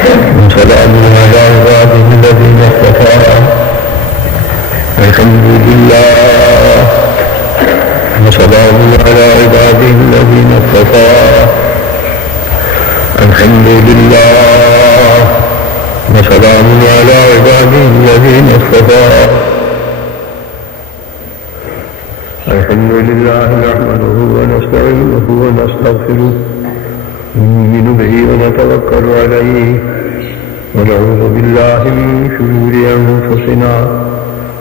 وسلام على عباده الذين اصطفى الحمد لله وسلام على عباده الذين اصطفى الحمد لله وسلام على عباده الذين اصطفى الحمد لله نحمده ونستعينه ونستغفره نؤمن به ونتوكل عليه ونعوذ بالله من شرور أنفسنا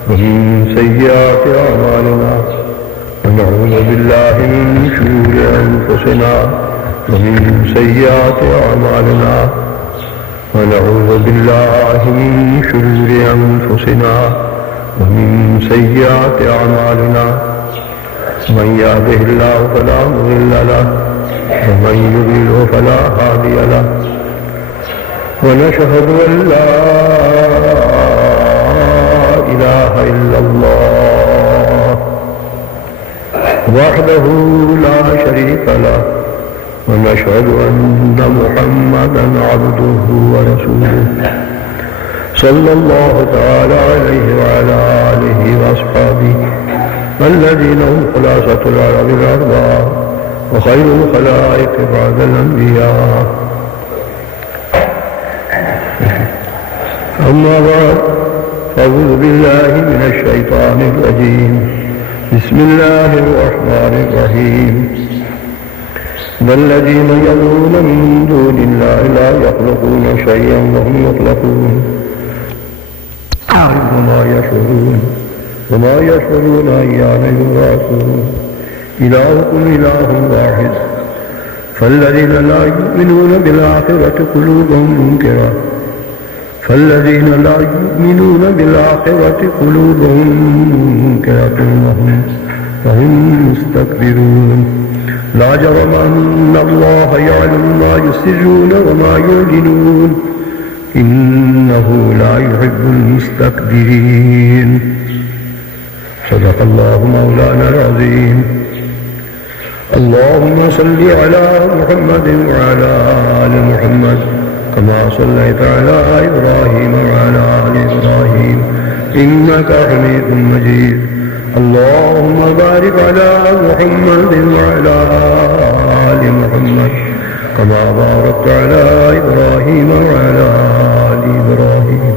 ومن سيئات أعمالنا ونعوذ بالله من شرور أنفسنا ومن سيئات أعمالنا ونعوذ بالله من شرور أنفسنا ومن سيئات أعمالنا من يهده الله فلا مضل له ومن يضلل فلا هادي له ونشهد أن لا إله إلا الله وحده لا شريك له ونشهد أن محمدا عبده ورسوله صلى الله تعالى عليه وعلى آله وأصحابه الذين هم خلاصة العرب الأربعة وخير الخلائق بعد الأنبياء أما بعد فأعوذ بالله من الشيطان الرجيم بسم الله الرحمن الرحيم إن الذين يدعون من دون الله لا يخلقون شيئا وهم يخلقون وما يشعرون أيان يبعثون إلهكم إله واحد فالذين لا يؤمنون بالآخرة قلوبهم منكرة وهم مستكبرون لا جرم أن الله يعلم ما يسرون وما يعلنون إنه لا يحب المستكبرين صدق الله مولانا العظيم اللهم صل على محمد وعلى آل محمد كما صليت على إبراهيم وعلى آل إبراهيم إنك حميد مجيد اللهم بارك على محمد وعلى آل محمد كما باركت على إبراهيم وعلى آل إبراهيم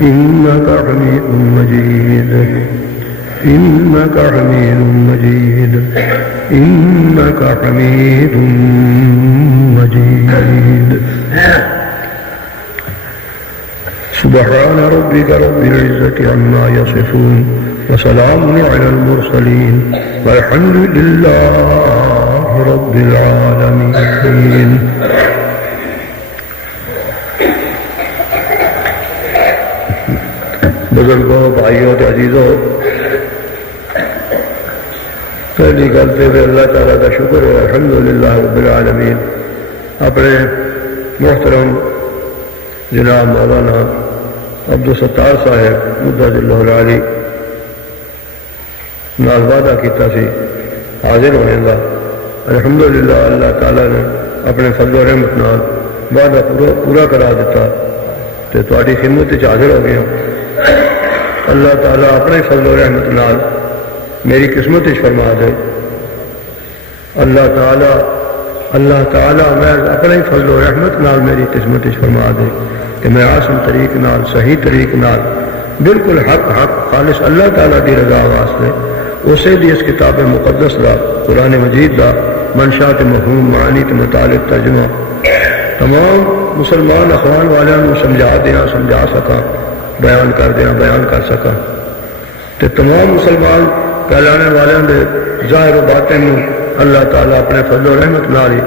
إنك حميد مجيد إنك حميد مجيد إنك حميد مجيد سبحان ربك رب العزة عما يصفون وسلام على المرسلين والحمد لله رب العالمين بزرگوں بھائیوں عزیزوں پہلی گل تو اللہ تعالیٰ کا شکر ہے الحمدللہ رب العالمین اپنے محترم جناب مولانا عبدالستار صاحب مدد اللہ علی نال وعدہ کیتا سی حاضر ہونے کا الحمدللہ اللہ تعالیٰ نے اپنے فضل و رحمت نال وعدہ پورا کرا دیتا تو تہاڈی خدمت وچ حاضر ہو گیا اللہ تعالیٰ اپنے فضل و رحمت نال میری قسمت فرما دے اللہ تعالیٰ میں اپنے فضل و رحمت نال میری قسمت فرما دے کہ میں آسن طریق نال صحیح طریق نال بالکل حق خالص اللہ تعالیٰ کی رضا واسطے اسے دی اس کتاب مقدس دا قرآن مجید دا منشاء مفہوم معانی تے متعلق ترجمہ تمام مسلمان اخوان والوں سمجھا سکاں بیان کر سکاں تے تمام مسلمان کہلانے والوں دے ظاہر و باطن اللہ تعالیٰ اپنے فضل و رحمت نال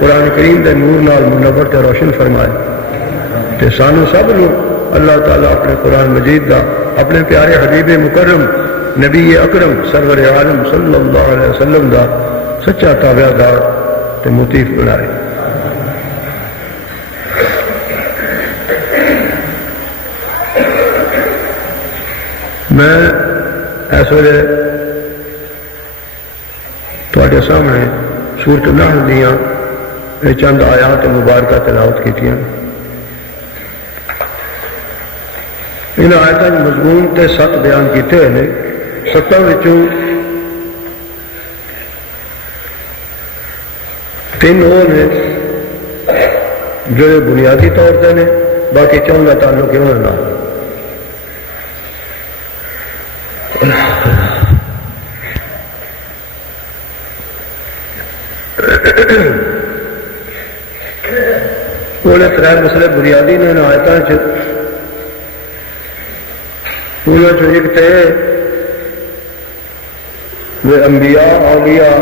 قرآن کریم دے نور نال منور تے روشن فرمائے تے سانو سب نو اللہ تعالیٰ اپنے قرآن مجید دا اپنے پیارے حبیب مکرم نبی اکرم سرور عالم صلی اللہ علیہ وسلم دا سچا تابع دار تے مطیع بنائے میں اس ویلے تواڈے سامنے سورۃ النحل دیاں چند آیات مبارکہ تلاوت کیتیاں ان آیتوں مضمون تے 7 بیان کیتے ہوئے ہیں. 7 وچوں 3 وہ نے جو بنیادی طور پہ نے، باقی 4 کا تعلق ہے انہوں نے. وہ 3 مسئلے بنیادی نے آیتوں انہوں ایک تھے وہ انبیاء اولیاء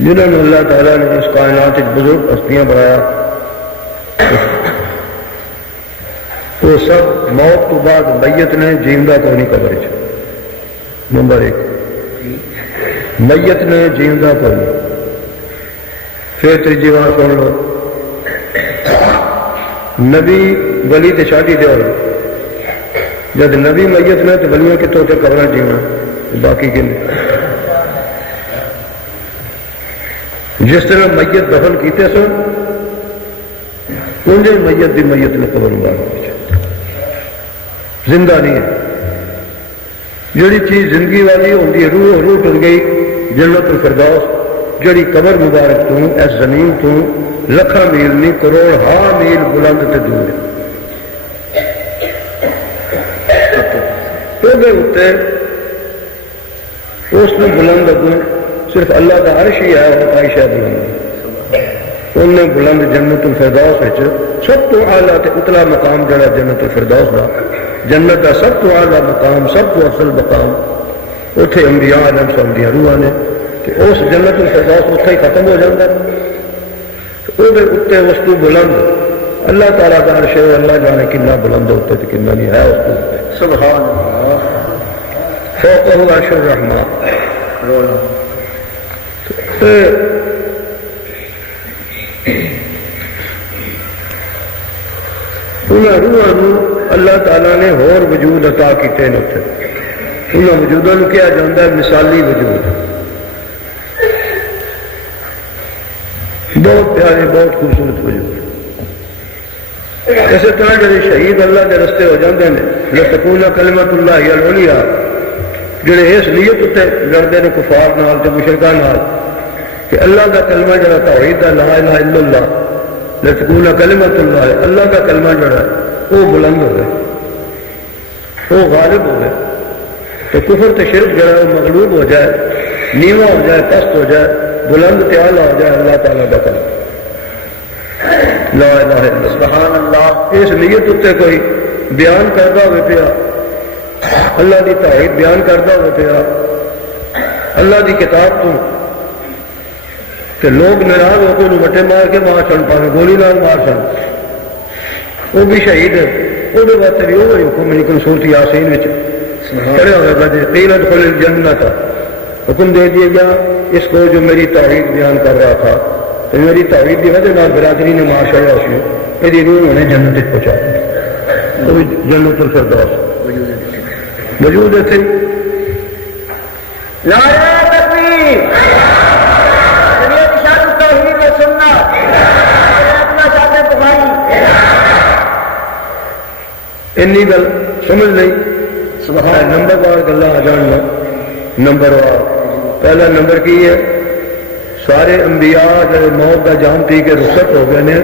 جنہوں نے اللہ تعالیٰ نے اس کائنات بزرگ ہستیاں بنایا، وہ سب موت تو بعد میت نے جیندہ کو نہیں قبر چ. نمبر 1 میت نے جیندہ کو نہیں. پھر تیجی بات سن لو، نبی ولی تے شادی دے ہو جب نبی میت نے تو ولیوں کتوں تے قبر جینا باقی کے نہیں. جس طرح میت دفن کیتے سن انجے میت دی میت نے قبر مبارک زندہ نہیں ہے. جڑی چیز زندگی والی ہوتی ہے روح ٹر گئی جنت الفردوس، جڑی قبر مبارک تو اس زمین تو لکھاں میل نہیں کروڑ ہاں میل بلند تے دور ہے. اس نے بلند اگوں صرف اللہ کا عرش ہی ہے اور عائشہ بلند. انہیں بلند جنت الفردوس سب تو اعلیٰ تے اتلا مقام جڑا جنت الفردوس دا، جنت کا سب تو اعلیٰ مقام، سب تو افضل مقام، اتنے انبیاء علیہ السلام دی روح نے. اس جنت الفردوس اتنے ہی ختم ہو جاتا ہے. اتنے اس کو بلند اللہ تعالیٰ کا عرش ہے. اللہ جانے کنا بلند ہوتے تو کنا نہیں ہے اس کو. سبحان اللہ. فوقہ عرش الرحمن. انہوں روحوں اللہ تعالیٰ نے اور وجود عطا کیتے ہیں. انہوں وجودوں کو کیا جاتا ہے مثالی وجود. بہت پیارے بہت خوبصورت وجود. اسی طرح جڑے شہید اللہ کے رستے ہو جاتے ہیں لتکون کلمۃ اللہ العلیٰ، جڑے اس نیت اتنے لڑتے ہیں کفار نال تے مشرکاں نال کہ اللہ کا کلمہ جڑا توحید دا لا الہ الا اللہ لتکون کلمۃ اللہ، اللہ کا کلمہ جڑا وہ بلند ہو گئے، وہ غالب ہو گئے. تو کفر تے شرک جڑا وہ مغلوب ہو جائے، نیواں ہو جائے، پست ہو جائے، بلند تے اعلیٰ ہو جائے اللہ تعالیٰ کا کلمہ لا الہ الا اللہ. سبحان اللہ. اس نیت اتنے کوئی بیان کرتا ہوئے پیا، اللہ کی توحید بیان کرتا ہوئے پیا اللہ کی کتاب تو کہ لوگ ناراض ہو کے انہوں وٹے مار کے مار سن پانے، گولی نال مار سن، وہ بھی شہید ہے. وہ واسطے بھی وہ حکم نہیں سورت یاسین پڑھا ہوگا جی قیل ادخل الجنت، حکم دے دیا گیا اس کو جو میری توحید بیان کر رہا تھا تو میری توحید کی وجہ سے برادری نے مار چڑھا اس میں میری روح انہیں جنت پہنچا جنت الفردوس وجود ہے. انی گل سمجھ نہیں سبحان. نمبر بار گلا آ جان. نمبر وار پہلا نمبر کی ہے سارے انبیاء جب موت کا جام پی کے رخصت ہو گئے ہیں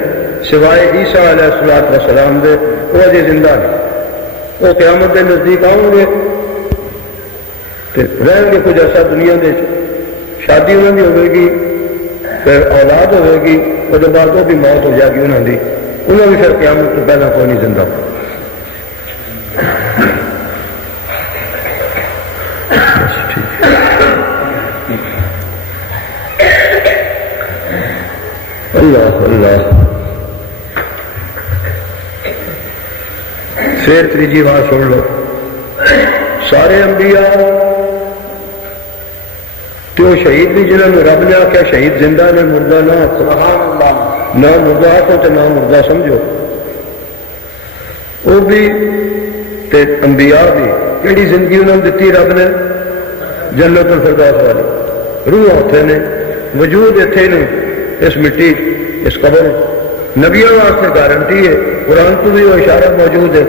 سوائے عیسیٰ علیہ الصلوۃ والسلام دے، وہ اجے زندہ ہیں. وہ قیامت کے نزدیک آؤ گے رہن گے کچھ ایسا دنیا دے شادی انہوں کی ہوئے گی، پھر اولاد ہوئے گی، اس کے بعد وہ بھی موت ہو جائے گی انہوں کی. انہوں بھی پھر قیامت تو پہلے کوئی نہیں زندہ. اللہ اللہ. پھر تیجی بات سن لو، سارے انبیاء تو شہید بھی جنہوں نے رب نے آخیا شہید زندہ نے مردہ نہ نہ مردہ آخو تو نہ مردہ سمجھو. وہ بھی تے انبیاء بھی کہڑی زندگی انہوں نے دیتی رب نے جنت الفردوس والی. روح اتنے نے وجود اتنے نے اس مٹی اس قبر نبیوں واسطے گارنٹی ہے، قرآن کو بھی وہ اشارہ موجود ہے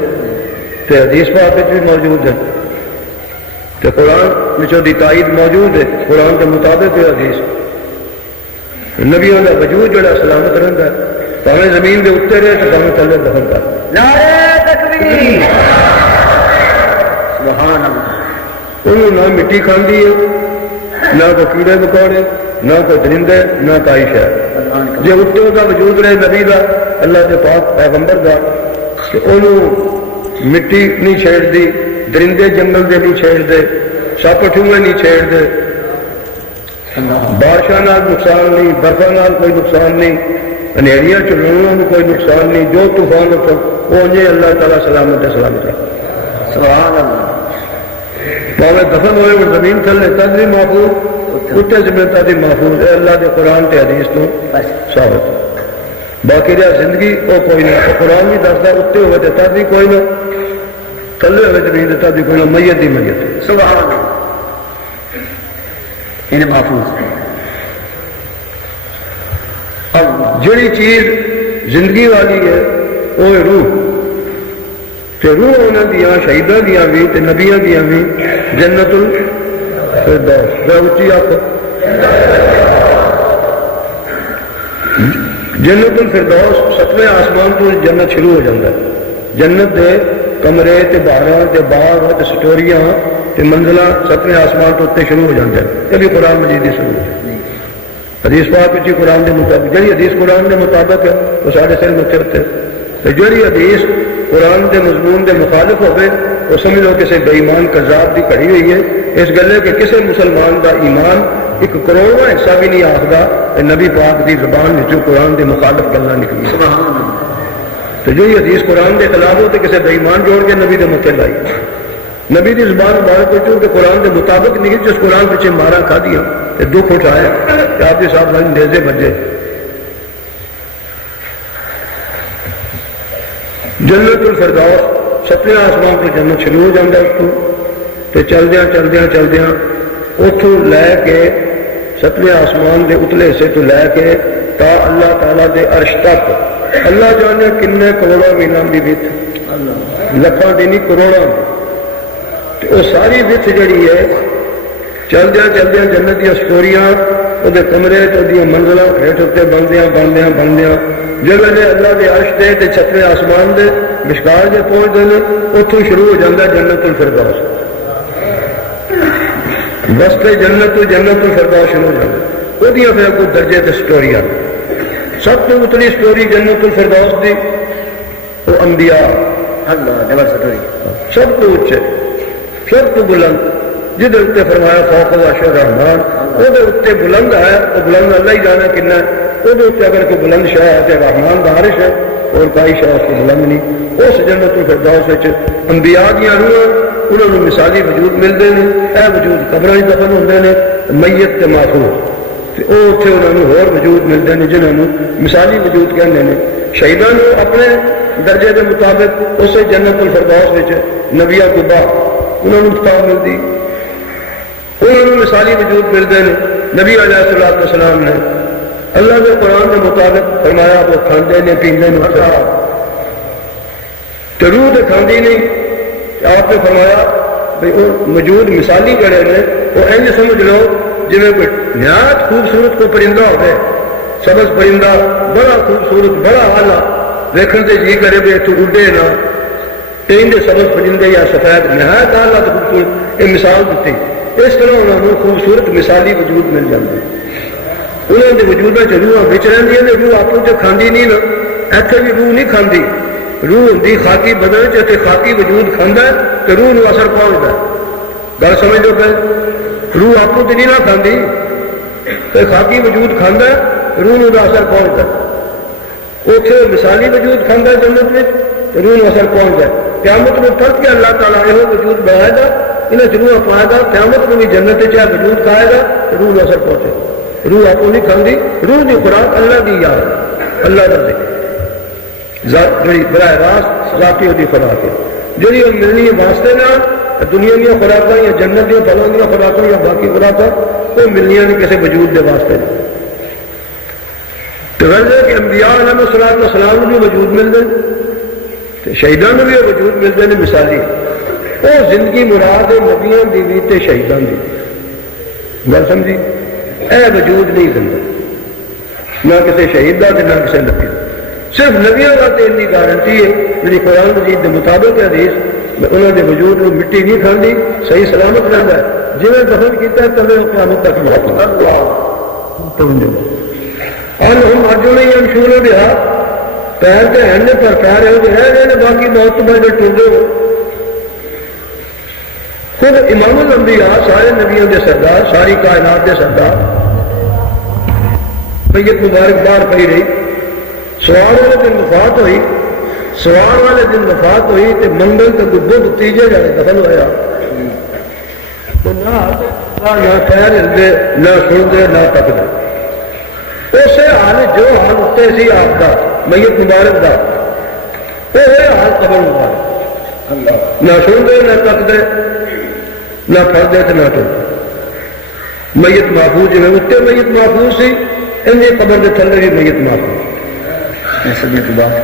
تو حدیث پاک بھی موجود ہے، تو قرآن میں دی تائید موجود ہے، قرآن کے مطابق ہے حدیث۔ نبیوں کا وجود جڑا سلامت رہتا ہے، پاویں زمین کے اتنے رہے تو پاویں تھلے دفن کر۔ نعرہ تکبیر، سبحان اللہ۔ انہوں نہ مٹی کھاندی ہے، نہ کوئی کیڑے مکوڑے، نہ کوئی درندے، نہ کوئی شے۔ جی اتنے کا وجود رہے نبی کا، اللہ کے پاک پیغمبر کا، کہ انہوں مٹی نہیں چھیڑ دی، درندے جنگل دے نہیں چھیڑ دے، سپ ٹھوئے نہیں چھیڑ دے، بارشاں نال نقصان نہیں، برفاں نال کوئی نقصان نہیں، انہیریاں چلونا میں کوئی نقصان نہیں، جو طوفان اٹھو وہ انہیں اللہ تعالیٰ سلامت ہے، سلامت ہے۔ سبحان اللہ۔ پاوے دفن ہوئے وہ زمین تھلے تد بھی محفوظ، اتنے زمین تد بھی محفوظ ہے، اللہ کے قرآن کے حدیث تو ثابت۔ باقی رہا زندگی وہ کوئی نہیں، قرآن بھی دستا اتنے ہوئے تو تد بھی کوئی نہ، تھلے ہوئے زمین تد بھی کوئی نہ، میت ہی میت۔ سبحان اللہ، انہیں محفوظ۔ اب جڑی چیز زندگی والی ہے وہ ہے روح، تے روح انہوں دیا شہیداں دیا بھی تے نبیاں دیا بھی جنت الفردوس۔ میں اچھی آخو جنت الفردوس، ستویں آسمان تو جنت شروع ہو جاتا ہے، جنت دے کمرے تے باراں تے باغ تے سٹوریاں تے منزلہ ستویں آسمان تو اتنے شروع ہو جاتا ہے، یہ بھی قرآن مجید دی شروع ہے۔ حدیث پاک کی قرآن کے مطابق، جی حدیث قرآن کے مطابق ہے وہ سارے سر میں چرتے، جی حدیث قرآن کے مضمون کے مخالف ہوئے وہ سمجھ لو کسی بے ایمان کذاب کی کھڑی ہوئی ہے، اس گلے کہ کسی مسلمان کا ایمان ایک کروڑواں حصہ بھی نہیں آخدا، نبی پاک کی زبان جو قرآن کے مخالف گلاں نکلی۔ تو جو حدیث قرآن کے خلاف ہو تو کسی بے ایمان جوڑ کے نبی کے متے لائی، نبی کی زبان مبارک کو کہ قرآن کے مطابق نہیں، جس قرآن پیچھے مارا کھا دیا دکھ اٹھایا کہ آپ کے ساتھ نیزے بجے۔ جنت الفردوس ستویں آسمان کو جنت شروع ہو جاتا ہے، اس کو تو چلدیاں چلدیاں چلدیاں اتوں لے کے ستویں آسمان کے اتلے حصے تو لے کے تا اللہ تعالیٰ دے عرش تک، اللہ جانے کنے کروڑوں میلاں دی وِتھ، لکھاں دی نہیں کروڑاں، وہ ساری وِتھ جڑی ہے چلدیاں چلدیاں جنت دیا سٹوریاں وہ کمرے تو منزل ہیٹھ اتنے بندیاں بندیاں بندیاں جب اللہ کے عرش دے تے چھتویں آسمان دے مشکار جے پہنچتے ہیں اتوں شروع ہو جاتا ہے جنت الفردوس، وسطے جنت الفردوس شروع ہو جاتا ہے، وہ پھر کوئی درجے تے سٹوریاں، سب تو اتلی سٹوری جنت الفردوس دی وہ انبیاء، اللہ ڈبل سٹوری، سب تو اچھے سب تو بلند، جدھر اتنے فرمایا فوق العرش الرحمن، وہ اتنے بلند ہے، وہ بلند اللہ ہی جانا کنا ہے، وہ اگر کوئی بلند شاہ ہے تو رحمان دا عرش ہے، اور کوئی شاہ اس کو بلند نہیں۔ اس جنت الفردوس انبیاء دیا روحاں انہوں نے مثالی وجود ملتے ہیں، اے وجود قبراں دفن ہوتے ہیں میت تے محفوظ، وہ اتنے انہوں نے ہور وجود ملتے ہیں جنہوں نے مثالی وجود کہتے ہیں۔ شہیداں اپنے درجے کے مطابق اسے جنت الفردوس نبیاں کو بعد انہوں نے کتاب ملتی، انہوں نے مثالی وجود ملتے ہیں۔ نبی علیہ السلام نے اللہ کے قرآن کے مطابق فرمایا وہ کھاندے نے پیندے نے تو روح تو کھاندی نہیں، آپ نے فرمایا بھائی وہ موجود مثالی جڑے نے وہ انج سمجھ لو جی کوئی نہایت خوبصورت کوئی پرندہ ہوگا، سبز پرندہ بڑا خوبصورت بڑا آلہ دیکھنے سے جی کرے بھی اتو اڈے نہ تیندے سبز پرندے یا سفید نہایت آلہ تو خوبصورت، یہ مثال دیتی، اس طرح انہوں نے خوبصورت مثالی وجود مل جاتی، انہوں نے وجودوں سے روح بچ رہی ہے، روح آپ کو کھاندی نہیں نا، ایتھے بھی روح نہیں کھاندی، روح ہوتی خاکی بدن چ خاکی وجود کھانا ہے تو روح نو اثر پہنچتا ہے، گل سمجھ لو پہ روح آپ کو نہیں نہ کھاندی تو خاکی وجود کھانا ہے روح نو اثر پہنچتا ہے، اتنے مثالی وجود کھانا ہے جنت میں تو روح نو اثر پہنچتا ہے۔ قیامت میں پڑھ کے اللہ تعالیٰ یہ وجود بنائے گا، انہیں روح پائے گا، قیامت میں بھی جنت چاہے وجود کھائے گا تو روح نو اثر پہنچے، روح آپ کو نہیں کھاندی، روح کی خوراک اللہ کی یاد، اللہ کا ذکر جی براہ راست ذاتی ہوتی خوراک ہے جی وہ ملنی واسطے نہ دنیا دیا خوراکاں یا جنت دیا پھلوں دیا خوراکاں یا باقی خوراکاں وہ ملنی نہیں کسی وجود کے واسطے تو غرض ہے کہ انبیاء علیہ السلام کو بھی وجود ملتے ہیں، شہیدان کو بھی وجود ملتے ہیں مثالی، وہ زندگی مراد ہے نبیوں کی بھی تے شہیدان کی گل سمجھی، اے وجود نہیں زندہ نہ کسی شہید کا نہ کسی نبی، صرف نبیوں کا تو اتنی گارنٹی ہے میری قرآن مجید کے مطابق حدیث انہوں نے وجود کو مٹی نہیں کھاندی، صحیح سلامت رہتا ہے، جنہیں دفن کیا کبھی قیامت تک محبت اور ہم ارجو نہیں انشور ہو گیا پیر کے ہینڈ پر پیر ہو گئے باقی موت بڑے ٹوٹے ہو. خود امام الانبیاء سارے نبیوں کے سردار ساری کائنات کے سردار میت مبارک بار پی رہی، سوار والے دن وفات ہوئی، سوار والے دن وفات ہوئی تو منگل تک بدھ تیجے جانے دفن ہوا، نہ پیر ہلتے نہ سنتے نہ تکتے، اسے حال جو حال اتنے سی آپ کا میت مبارک کا وہ حال قبر مبارک، نہ سنتے نہ تکتے نہ پڑھتے تو نہ ٹوٹتے، میت محفوظ جی اتنے میت محفوظ سی ان قبر کے تھلے بھی میت محفوظ.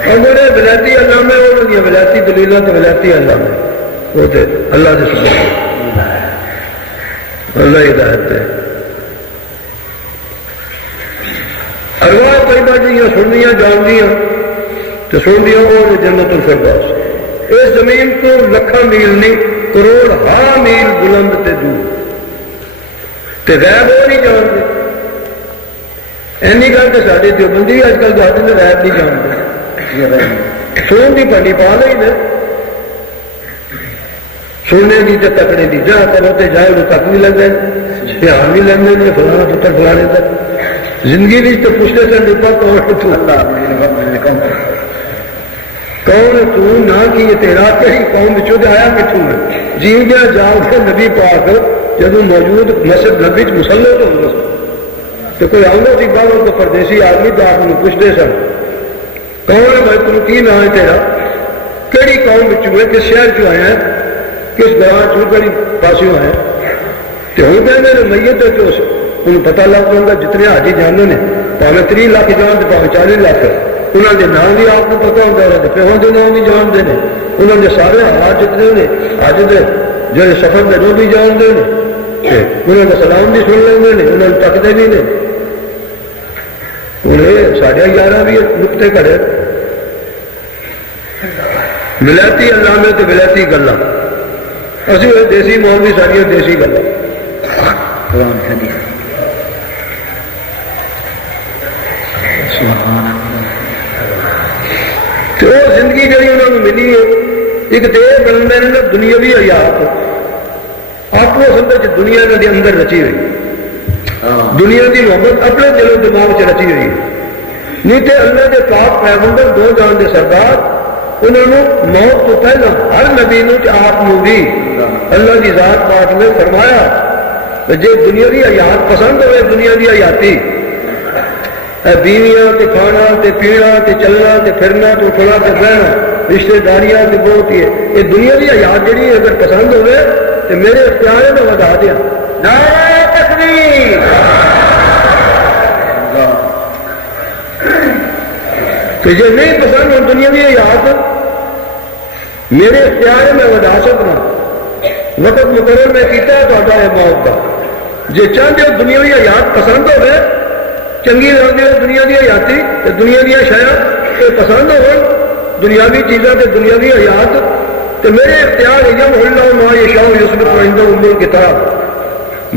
اور میرے ولایتی علامے وہ ولایتی دلیل تو ولایتی علامے وہ تو اللہ کے سب اللہ ہدایت ہے. ارواح طیبہ جی سننیاں جاننیاں تو سننیاں وہ جنت الفردوس، اس زمین کو لکھاں میل نہیں کروڑ ہاں میل بلند تے دور تے غیب وہ نہیں جانتے. اینی گل تو سارے دیوبندی اج کل جاتے ہیں غیب نہیں جانتے، سن کی پنڈی پا لئی نے سننے کی تو تکڑے کی جا کرو تو جائے وہ تک بھی لگے دھیان بھی لینے فلانا پتر فلانے تک زندگی بھی تو پوچھتے سن ڈپا کون تو نہ کی یہ تیرا کہیں قوم بچوں سے آیا کتوں ہے جی گیا جاؤ کے نبی پاک جب موجود مسجد نبی مسلط ہو تو کوئی آؤں سی باہر تو پردیسی آدمی تو آپ کو پوچھتے سن کون ہے بھائی تم کی نام ہے تیرا کہڑی قوم بچوں ہے کس شہر چ آیا ہے کس گاؤں چوکڑی پاسوں آیا تو ہوں کہتے میت ہے تو انہوں پتا لگ جاتا جتنے حاجی جانے نے پاوے 30 لاکھ جان تو پاوے 40 لاکھ انہوں کے نام بھی آپ کو پتا ہوتا ہے پیوں کے نام بھی جانتے ہیں انہوں نے سارے حالات جتنے نے اج دے جڑے سفر میں وہ بھی جانتے ہیں انہوں نے سلام بھی سن لیں انہوں نے تکتے بھی نے انہیں سارے یارہ بھی نقطے کھڑے ولایتی علامے تو ولایتی گلاں اسی دیسی مولوی ساری دیسی گلاں تو زندگی جی انہوں نے ملی ہے ایک تو یہ بننے نے دنیاوی حیات آپ کو اصل دنیا کے اندر رچی ہوئی دنیا کی محبت اپنے دل و دماغ سے رچی ہوئی نہیں تو اللہ کے پاک پیغمبر دو جان کے سردار انہوں نے موت تو پہلے ہر نبی آپ بھی اللہ کی ذات پاک نے فرمایا جی دنیاوی حیات پسند ہوئے دنیا کی حیاتی بیویاں تے کھانا تے پینا تے چلنا تے پھرنا تے اٹھنا تے بہنا رشتے داریاں تے بہت ہی ہے یہ دنیا کی حیات جڑی اگر پسند ہوئے تو میرے اختیار میں بتا دیا نعرہ تکبیر تو جو نہیں پسند ہو دنیا کی حیات میرے اختیار میں بتا سکنا وقت مقرر میں کیتا ہے تو ہے موت کا جی چاہتے ہو دنیا کی حیات پسند ہوئے چنگی لگتی ہے دنیا کی حیاتی تو دنیا دیا شاید یہ پسند ہو دنیاوی چیزاں تے دنیاوی حیات تو میرے اختیار یم اللہ ما یشاء یثبت عنده ام الکتاب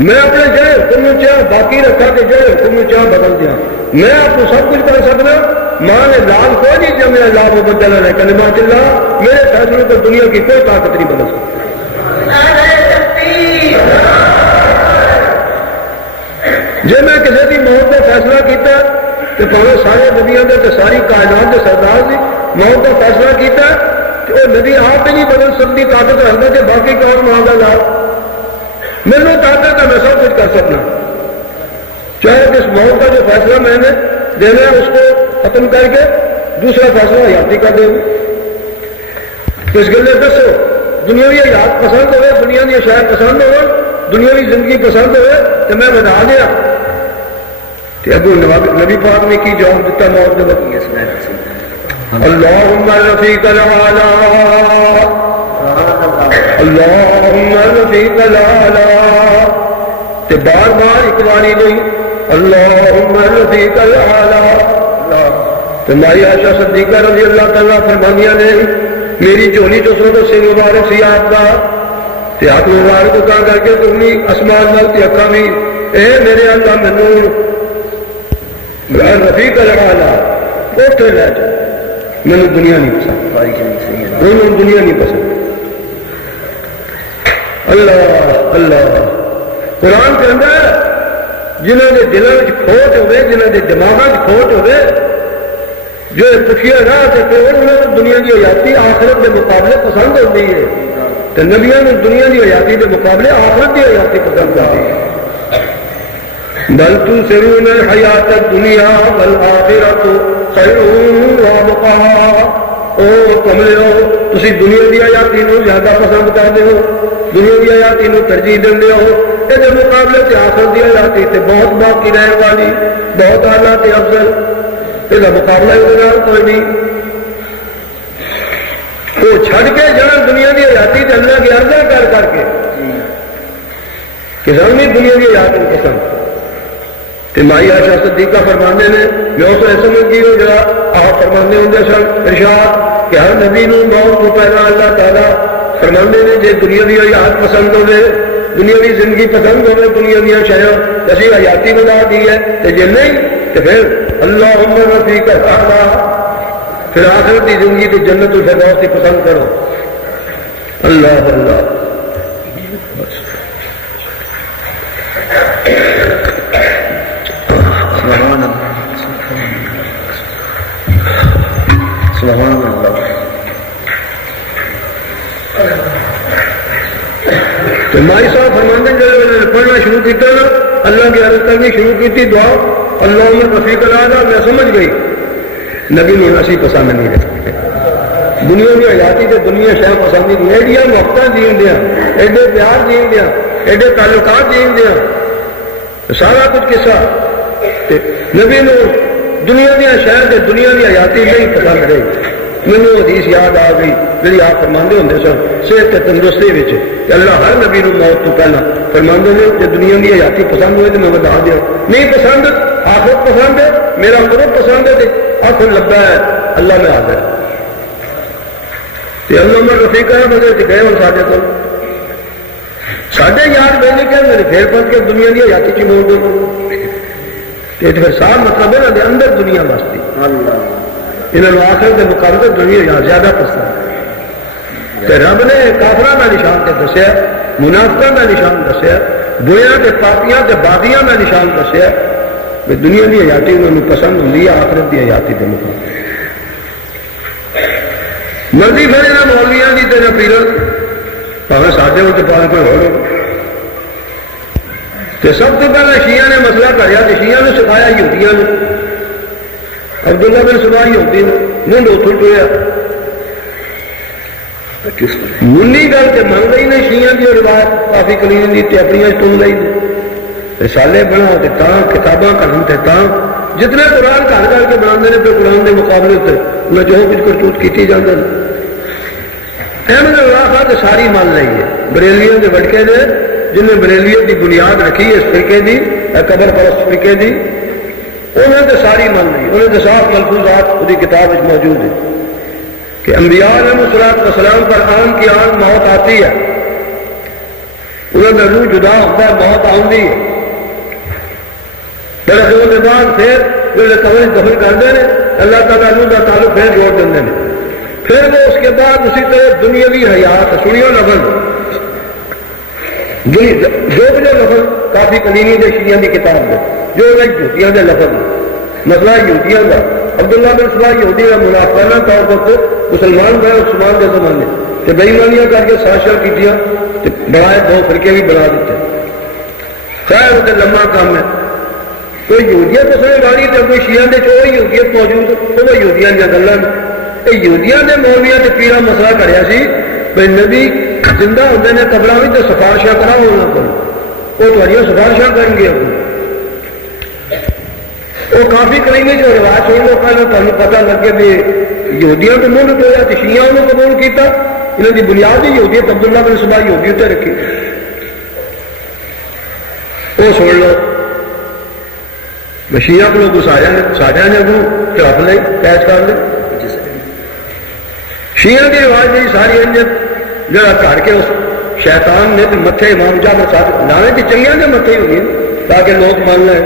میں اپنے جائے حکم چاہ باقی رکھا کہ جائے حکم چاہ بدل دیا میں آپ کو سب کچھ کر سکنا ماں نے لال کوئی نہیں جب میرا لا بدل ہے کلمات اللہ میرے فیصلوں کو دنیا کی کوئی طاقت نہیں بدل سکتی جی میں کسی کی موت کا فیصلہ کیتا تو پاوے سارے نبیاں دے تو ساری کائنات کے سردار کی موت کا فیصلہ کیتا تو وہ نبی آپ ہی نہیں بدل سکتی طاقت رکھتا کہ باقی کام مانگا لا میرے طاقت ہے میں سب کچھ کر سکنا چاہے اس موت کا جو فیصلہ میں نے دینا ہے اس کو ختم کر کے دوسرا فیصلہ حیاتی کر دیں اس گلے دسو دنیاوی حیات پسند ہوئے دنیا کی شاید پسند ہوئے دنیاوی زندگی پسند ہوئے تو میں بتا دیا ابو نبی پاک نے کی جواب دیتا موت کے وقت؟ Yes, ma'am. اللہم رفیق الاعلی، اللہم رفیق الاعلی، تے بار بار ایک باری نہیں، اللہم رفیق الاعلی۔ تو مائی عائشہ صدیقہ رضی اللہ تعالیٰ فرمانیہ نے میری جولی جو سو سے مبارک سی آپ کا تے آپ مبارک کو کہا کر کے تمہیں اسمان نال تے اکا بھی اے میرے اللہ منو رفیق الاعلی اوتھے لے جا، مینوں دنیا نہیں پسند، انہوں دنیا نہیں پسند۔ اللہ اللہ قرآن کے اندر جنہوں نے دلوں میں کھوٹ ہوئے، جنہوں نے دماغوں میں کھوٹ ہوئے، جو پٹھیا راہ سے انہوں نے دنیا کی حیاتی آخرت کے مقابلے پسند ہوتی ہے، تو نبیوں نے دنیا کی حیاتی کے مقابلے آخرت کی حیاتی پسند ہوتی ہے۔ بل تؤثرون الحیات الدنیا والآخرۃ خیر وابقا، او کملو تسی دنیا کی حیاتی نو زیادہ پسند کرتے ہو، دنیا کی حیاتی نو ترجیح دیندے ہو، یہ مقابلے سے آخرت کی حیاتی تے بہت باقی رہنے والی، بہت اعلیٰ تے افضل، یہ مقابلہ کوئی نہیں۔ وہ چھڑ کے جانا دنیا کی حیاتی تے اللہ کی عرضہ کر کے کہ سامنے دنیا کی حیات پسند۔ مائی عائشہ صدیقہ فرماندے نے میں اس سمجھ گئی ہو جڑا آپ فرماندے ہوں سن ارشاد کہ ہر نبی نو موت تو پہلا اللہ تعالیٰ فرماندے نے جے دنیا کی حیات پسند ہوئے، دنیا کی زندگی پسند ہوئے، دنیا کی شیاں اسی حیاتی بنا دی ہے، تو جے نہیں تو پھر اللہم رفیق الاعلی، پھر آخرت کی زندگی تو جنت الفردوس کی پسند کرو۔ اللہ اللہ سبحان اللہ۔ تو مائی صاحب فرماندے جب پڑھنا شروع کیا نا، اللہ کی عرض کرنی شروع کی تھی دعا اللہم رفیق الاعلی، میں سمجھ گئی نبی نے اسی پسند نہیں رکھتے، دنیا کی حیاتی تے دنیا شہ پسند نہیں، ایڈیاں محبت جین دیا، ایڈے پیار جین دیا، ایڈے تعلقات جین دیا، سارا کچھ قصہ نبی نے دنیا دیا شہر سے دنیا کی حیاتی نہیں پسند رہی۔ مینو حدیث یاد آ گئی جی آپ فرماندے ہوں سن صحت تندرستی اللہ ہر نبی نو موت تو پہلا فرماندے نے جب دنیا کی حیاتی پسند ہوئے تو میں بتا دیا، نہیں پسند آخرت پسند ہے، میرا قرب پسند ہے، آخر لگا ہے اللہ میں حاضر ہے۔ اللہ میں رفیق ہے بندے گئے ہوں سارے کو ساڈے یار بہن کہ میرے پھر پڑھ کے دنیا کی حیاتی چ موڑ دو، پھر صاف مطلب ہے نا اندر دنیا واسطے انہوں آخر کے مقابلے دنیا زیادہ پسند ہے۔ رب نے کافراں کا نشان تے دسیا، منافقاں کا نشان دسیا، دویاں تے پاپیاں تے باغیاں کا نشان دسیا، دنیا کی حیاتی انہوں پسند ہوتی ہے آخرت کی حیاتی کے مقابلے۔ مرضی پھر یہاں مولویاں کی تے پیرن پاوے ساڈے ہو تو پاوے کوئی ہو، سب تو پہلے شیعہ نے مسئلہ کریا، شیعہ نے سکھایا یہودیاں نے، عبداللہ بن سبا یہودی نے منڈ اتوں ٹویا، منی گل تو من رہی نے شیعہ کی روایت کافی کلین دی تے اپنی تن لئی رسالے بنا تے تاں کتاباں کرن تے تاں جتنے قرآن گھر کر کے بنا نے پھر قرآن کے مقابلے سے انہیں جو کچھ کرتوت کی جاتے ہیں۔ احمد اللہ خان تو ساری مان رہی ہے، بریلیوں کے وٹکے نے جن نے بریلیت کی بنیاد رکھی اس فرقے کی، قبر پرست فرقے کی، انہوں نے ساری مان لی، انہوں نے صاف ملفوظات وہی کتاب موجود ہے کہ انبیاء علیہ السلام پر آن کی آن موت آتی ہے، انہوں نے روح جدا ہوتا ہے، موت آتی ہے، پھر اس کے بعد پھر قبر دفن کرتے ہیں، اللہ تعالیٰ روح کا تعلق پھر جوڑ دیں، پھر وہ اس کے بعد اسی طرح دنیاوی حیات سنیو لفظ جو لفظ کافی کلینی دے شیعہ کی کتاب ہے جو یہودیاں دے لفظ مسئلہ یہودیاں کا عبداللہ بن سبا یہودی کا منافقانہ طور پر مسلمان گئے عثمان کے زمانے تے بے ایمانیاں کر کے سازشاں کیتیاں تے بڑائے دو فرقے بھی بنا دیتے، خیر وہ لمبا کام ہے۔ کوئی یہودیت پسند ماری تو کوئی شیعہ دے چوئی یہودیت موجود وہ یہودیاں دیا گلاں یہودیاں دے مولویاں تے پیرا مسئلہ کریا سی بھائی نبی زندہ ہوتے ہیں قبراں وچ تے سفارشاں کراؤ انہاں کول، وہ تہاڈیاں سفارشاں کرن گے، وہ کافی کرینے جو رواج ہوئی لوگ پہلے تمہیں پتہ لگے بھی یہودیاں تو منہ تویا تو شیعہ نے قبول کیتا انہوں کی بنیاد ہی یہودیت عبداللہ بن سبا یہودیت رکھی وہ سن لو شیعہ کو لوگ سارے نے اگوں رکھ لے پیچ کر لے شیعہ کی رواج نہیں ساری انجت جڑا کر کے اس شیطان نے تو متھے امام جعفر صادق لانے کی چنگیاں کے متھے ہوئی تاکہ لوگ مان لیں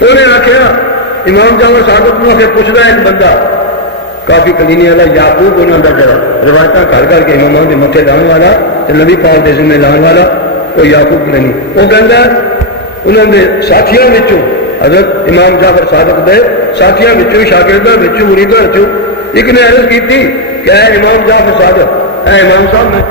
انہیں آخیا امام جعفر صادق کو آخر پوچھتا ہے ایک بندہ کافی کلینی والا یعقوب انہوں کا جڑا روایت کر کے امام کے متھے لان والا نبی پاک کے ذمہ لان والا وہ یعقوب کلینی وہ کہتا ہے انہوں نے ساتھیوں میں حضرت امام جعفر صادق دے ساتھیوں میں شاگردوں میں مریدوں ایک نے عرض کی تھی کہ اے امام جعفر صادق اے امام صاحب میں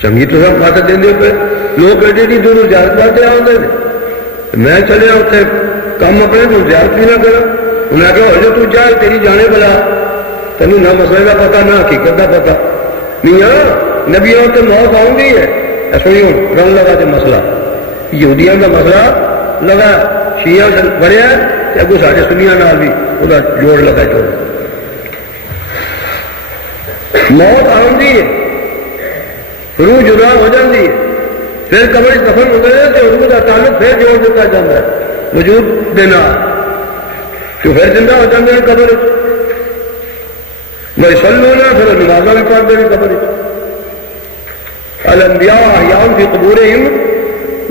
چنگی تو سب بات دیں پہ لوگ ایڈی ایڈی دور زیارت کرتے آتے ہیں میں چلے اتنے کام اپنے تو زیارت بھی نہ کرا انہیں آخیا ہو جو تو جا تیری جانے بلا تینوں نہ مسئلے کا پتا نہ حقیقت کا پتا میاں نبیوں تو موت آؤں گی ہے سنیو رن لگا تو مسئلہ یہودیاں کا مسئلہ لگا شیعہ سے بڑھیا ہے اگو سارے سنیا نال بھی وہ جوڑ لگا جوڑ موت آؤں گی ہے روح جدا ہو جاتی ہے پھر قبر دفن ہو گئے تو روح کا تعلق پھر جوڑ دیتا جاتا ہے وجود دینا تو پھر زندہ ہو جاتے ہیں قبر میں سلونا پھر نمازہ بھی پڑھ دیں قبر الانبیاء احیاء فی قبورہم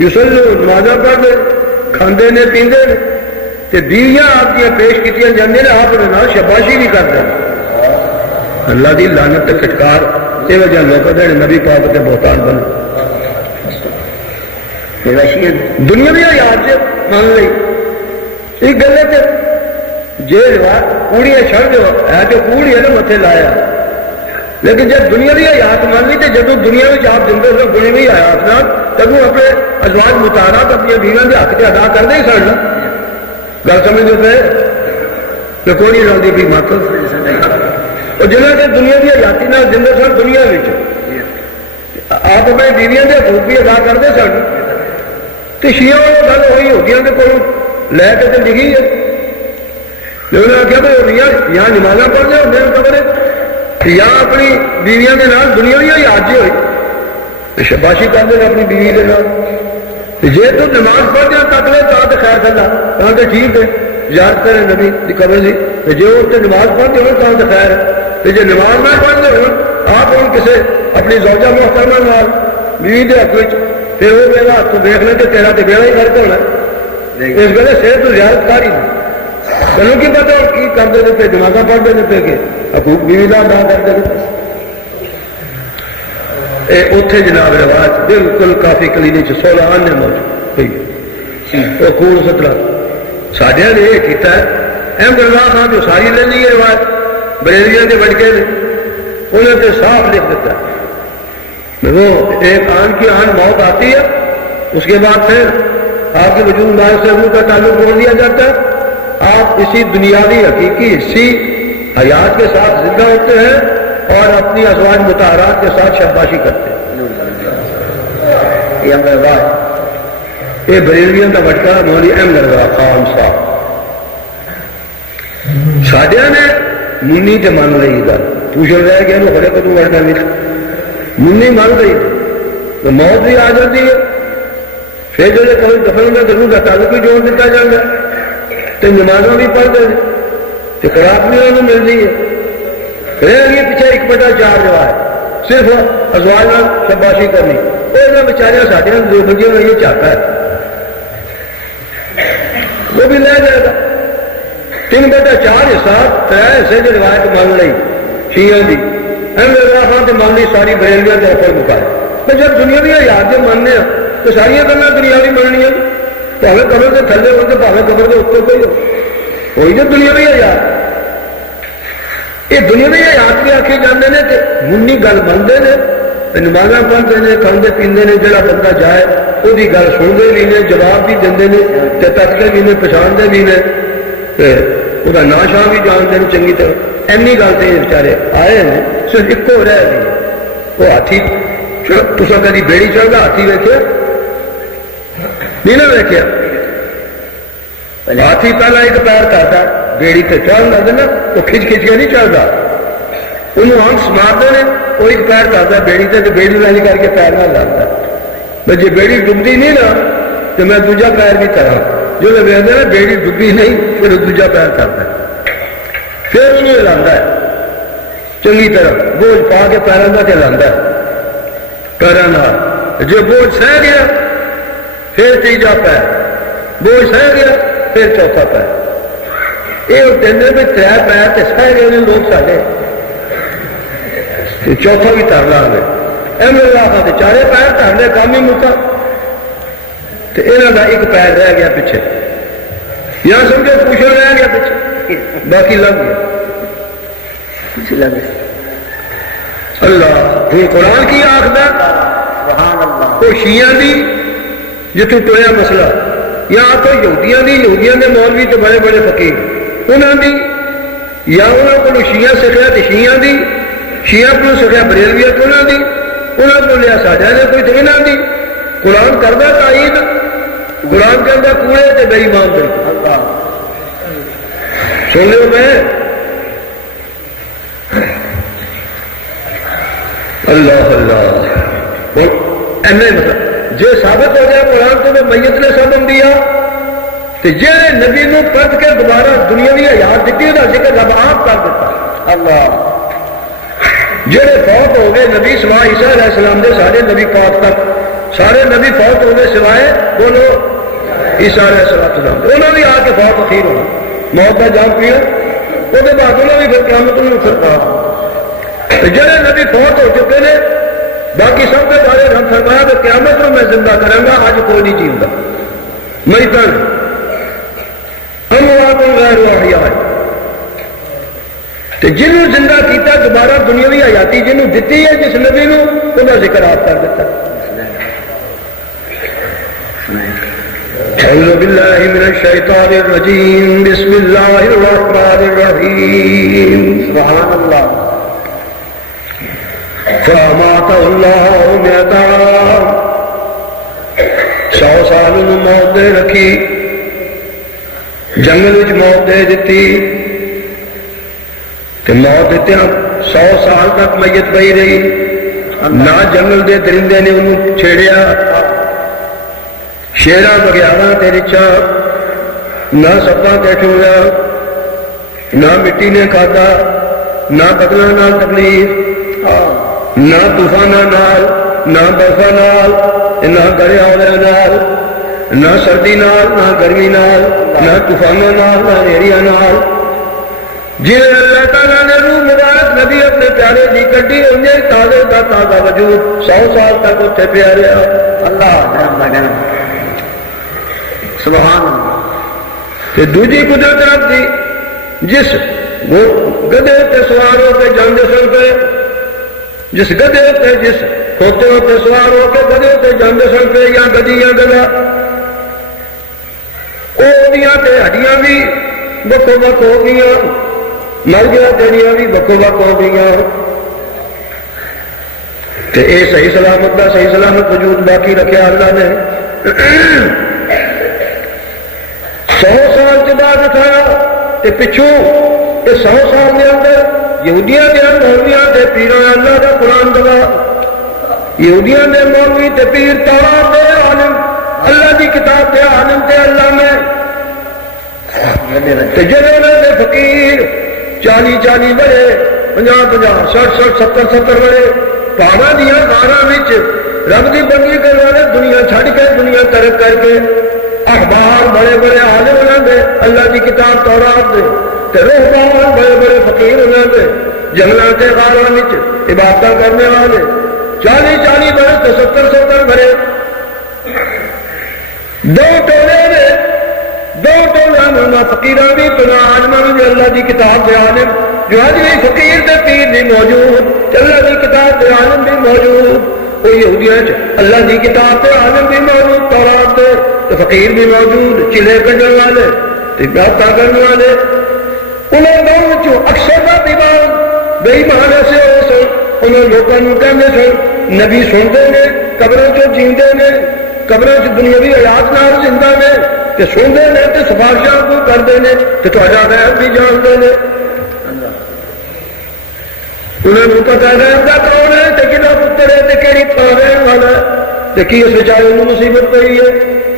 یصلو نمازہ پڑھ دیں کھاندے نے پیندے نے تے بیویاں آپ کی پیش کیتیاں جاندے نے آپ نے نال شباشی بھی کرتے ہیں اللہ دی لعنت تے پھٹکار یہ وجہ لوگ نبی پاک کے بہتان بنے دنیا بھی یاد سے مان لی ایک گلے تے جے کوڑی چھڑ دو ہے تو کوڑی ہے نا متے لایا لیکن جب دنیا بھی حیات مان لی تو جب دنیا میں آپ دن سے دنیا بھی حیات نہ تب وہ اپنے ازواج مطالعات اپنی بیویوں کے حق سے ادا کر دیں سڑنا گل سمجھ پہ تو کوئی نہیں رہتی بھی مت اور جنہیں کہ دنیا کی حیاتی نہ زندہ سن دنیا میں آپ اپنے بیویوں کے حقوق بھی ادا کرتے سن تو شیعہ وہ گل ہوئی ہوگیاں کے کوئی لے کے تو لکھی ہے لیکن آخیا بھائی یہاں نمازاں پڑھتے ہوتے ہیں قبر یا اپنی بیویوں کے نام دنیا بھی یاد جی ہوئی شباشی کرتے ہیں اپنی بیوی کے نام جی تو نماز پڑھتے ہیں تک لے تو خیر کرنا کہاں کہ ٹھیک ہے یاد کریں نبی کی قبر سی جو اس سے نماز پڑھتے ہو کہاں تو خیر ہے جی نماز نہ پڑھتے ہو آپ ہوں کسی اپنی زوجہ محترمہ نال بیوی کے حق پھر وہ میرا ہاتھ کو دیکھ لیں کہ تیرا تو بیڑا ہی فرق ہونا اس ویلے صحت تو زیادت کاری چلو کی پتہ کی کرتے تھے پہ نمازاں پڑھتے تھے پہ کہ حقوق بیوی کا ادا کرتے تھے اتنے جناب رواج بالکل کافی کلینے 16 آنے موجود وہ کول 17 ساڈیا نے یہ کیتا ہے احمد اللہ خان جو ساری لینی ہے رواج بریلیاں کے بڑکے نے انہوں نے صاف لکھ دیتا ہے وہ ایک آن کی آن موت آتی ہے اس کے بعد پھر آپ کے وجود مال سے روح کا تعلق چھوڑ دیا جاتا ہے آپ اسی دنیاوی حقیقی اسی حیات کے ساتھ زندہ ہوتے ہیں اور اپنی ازواج مطہرات کے ساتھ شباشی کرتے ہیں یہ بریلویوں کا بٹکا مولوی احمد رضا خان صاحب ساڈیا نے منی تے مان رہی گل پوچھ رہا ہے کہ انہوں بڑے کدوں بڑھنا نہیں منی مان رہی تو موت بھی آ جاتی ہے پھر جو کبھی دفن میں ضرور کا تعلق بھی جوڑ دیتا جاتا ہے تو نمازوں بھی پڑھتے ہیں تو خراب بھی انہوں مل رہی ہے پھر یہ پیچھے 1/4 جو ہے صرف ازواج شباشی کرنی وہ بیچاریاں ساڈیاں دو بندیوں میں یہ چاہتا ہے وہ بھی لے جائے گا 3/4 حصہ 3 حصے جو روایت مان لی شیعوں کی احمد اللہ خان سے مان لی ساری بریلیاں کے اوپر مکائے جب دنیا بھی یاد جو ماننے ہیں تو ساری گلیں دنیا بھی ماننی بھاوے قبر کے تھلے ہو تو بھاوے قبر کے اتنے کوئی ہو وہی جو دنیا بھی یاد یہ دنیا بھی یاد بھی آخی جاتے ہیں کہ منی گل بنتے ہیں نمازاں پڑھتے ہیں کھاندے پیندے نے جڑا بندہ جائے وہی گل سنتے بھی نے جواب بھی دے تے تکتے بھی نے پچھاڑتے بھی نے وہ نا شاہ بھی جانتے ہیں چنگی طرح اینی گل سے بچارے آئے ہیں صرف ایک رہ گئی وہ ہاتھی تصا کدی بیڑی چڑھتا ہاتھی ویکیا نہیں نہ ویکیا ہاتھی پہلا ایک پیر کرتا بیڑی تے چڑھ لگتا نا وہ کھچ کھچ کے نہیں چڑھتا انہوں ہنس مارتے ہیں وہ ایک پیر کرتا بیڑی تے بیڑی والی کر کے پیر نہ لگتا میں جی بیڑی ڈبتی نہیں نا تو میں دوجا پیر بھی کرا جو میں ویسے نا بیڑی ڈبی نہیں پھر دوجا پیر کرتا پھر انہوں ہلاتا ہے چنگی طرح بوجھ پا کے پیروں کا ہلاتا ہے پیروں جو بوجھ سہ گیا پھر تیجا پیر بوجھ سہ گیا پھر چوتھا پیر یہ دن بھی تر پیر تو سہ گئے لوگ سارے چوتھا بھی تر لا گے ایم اللہ چارے پیر تر لے کام ہی مکا تو یہاں کا ایک پیر رہ گیا پیچھے یا سمجھو پوچھو رہ گیا پیچھے باقی لگ گیا اللہ ہوں قرآن کی آخر وہ شیعہ دی جتوں ٹویا مسئلہ یا تو یہودیاں دے مولوی تو بڑے بڑے فقیر انہوں دی یا انہوں کو شیعہ سکھیا تو شیعہ دی شیعہ کو سکھیا بریلویت انہوں دی انہوں کو لیا ساجا نے کوئی تو انہوں دی قرآن کردہ تائید قرآن کے اندر کوڑے تے بے ایمان بالکل سن لو میں اللہ اللہ جو ثابت ہو گیا قرآن تو میں میت نے سب انبیاء کہ جے نبی نو پرد کے دوبارہ دنیاوی حیات دیتی ہے ذکر رب آپ کر دیتا اللہ جڑے فوت ہو گئے نبی سوائے عیسیٰ علیہ السلام دے سارے نبی پاک تک سارے نبی فوت ہو گئے سوائے بولو عیسیٰ علیہ السلام انہوں نے آ کے فوت اخیر ہونا موت کا جام پیا وہ بعد انہوں نے پھر قیامت میں فرقا جڑے نبی فوت ہو چکے ہیں باقی سب کے بارے ہم فرمایا کہ قیامت میں زندہ کروں گا آج کوئی نہیں جیوندا میری بہن اموات غیر احیاء تو جنہوں زندہ کیتا دوبارہ دنیاوی حیاتی جنہوں دیتی ہے جس نبی نو انہاں ذکر آپ کر دیتا اعوذ باللہ من الشیطان الرجیم بسم اللہ الرحمن الرحیم سبحان اللہ فامات اللہ میتا 100 سال موت دے رکھی جنگل وچ موت دے دیتی کہ موت دیتے 100 سال تک میت پئی رہی نہ جنگل دے درندے نے انہوں چھیڑیا شیراں بگیاراں تے رچا نہ سپاں تے ٹھویا نہ مٹی نے کھادا نہ بدلاں نال تکلیف نہ طوفاناں نال نہ برفاں نال نہ دریاواں نال نہ سردی نال نہ گرمی نال نہ طوفاناں نال نہ ہنیریاں نال جنہیں اللہ تعالیٰ نے روح مبارک نبی اپنے پیارے دی کٹی انہیں تازے کا تازہ وجود 100 سال تک اتنے پیا رہا اللہ سبحان اللہ دوجی قدرت رب دی جس گدے تے سوار ہو کے جاندے سن پہ جس گدے تے جس کھوتے تے سوار ہو کے گدے تے جاندے سن پہ یا گدی یا گدا اوہدیاں تے ہڈیاں بھی بکو بک ہو گیا مر گیا تیریاں بھی بکو بک ہو گیا تے اے صحیح سلامت دا صحیح سلامت وجود باقی رکھیا اللہ نے 100 سال کے بعد اٹھایا تے پچھوں یہ 100 سال کے اندر یہودیاں دے مولویاں تے پیراں اللہ دا قرآن دوا یہودیاں دے مولوی تے پیر تورات دے عالم اللہ دی کتاب دے عالم تے اللہ میں تے جنہوں دے فقیر 40 بڑے 50 60 70 بڑے پاواں دیاں غاراں وچ رب دی بندگی کرنے والے دنیا چھڈ کے دنیا ترک کر کے اخبار بڑے بڑے عالم انہوں دے اللہ کی کتاب تورات دے تے رہبان بڑے بڑے فقیر انہوں دے جنگلاں تے غاراں وچ عبادت کرنے والے 40 برس تے 70 برے دو ٹولے نے دو ٹولا فقیراں بھی پنا عالماں بھی اللہ دی کتاب دے عالم جو اج بھی فقیر تے پیر بھی موجود اللہ دی کتاب دے عالم بھی موجود وہ یہودیاں اللہ دی کتاب تے عالم بھی موجود تورات تے فقیر بھی موجود چلے کڈن والے تے باتاں کرنے والے انہوں دونوں اکثر کا دیوان بے ایمان ایسے ہو سن انہوں لوگوں کہتے سن نبی سنتے ہیں قبروں چ جیندے نے قبروں چ دنیاوی حیات نال زندہ نے تے سنتے ہیں تے سفارشاں کو کرتے ہیں تے تہاڈا غیب بھی جانتے ہیں انہوں پتا غیب دا کون ہے تے کہڑا پتر ہے تے کہڑی تھاں رہن والا ہے تے کی اس بیچارے نوں مصیبت پئی ہے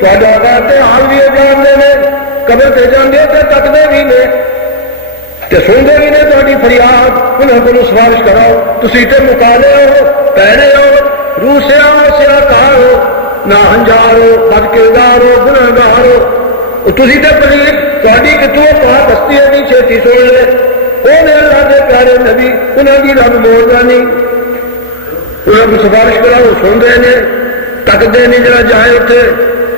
تہاڈا غیب تے حال بھی جانتے ہیں قبر تے جاندے تے تکدے بھی نے تے سنتے بھی نے تہاڈی فریاد انہوں کو سفارش کراؤ تسی تے مکالے ہو پیڑے ہو روسیا ہو سیاکار ہو نہ ہنجار ہو بد کردار ہو گناہگار ہو تسی تے پلیت تہاڈی کتوں پاک ہستی ہے نہیں چھتی سن لے وہ نے اللہ دے پیارے نبی انہوں کی رب موڑنا نہیں انہوں کو سفارش کراؤ سنتے نے تکتے نہیں جڑا جائے اتنے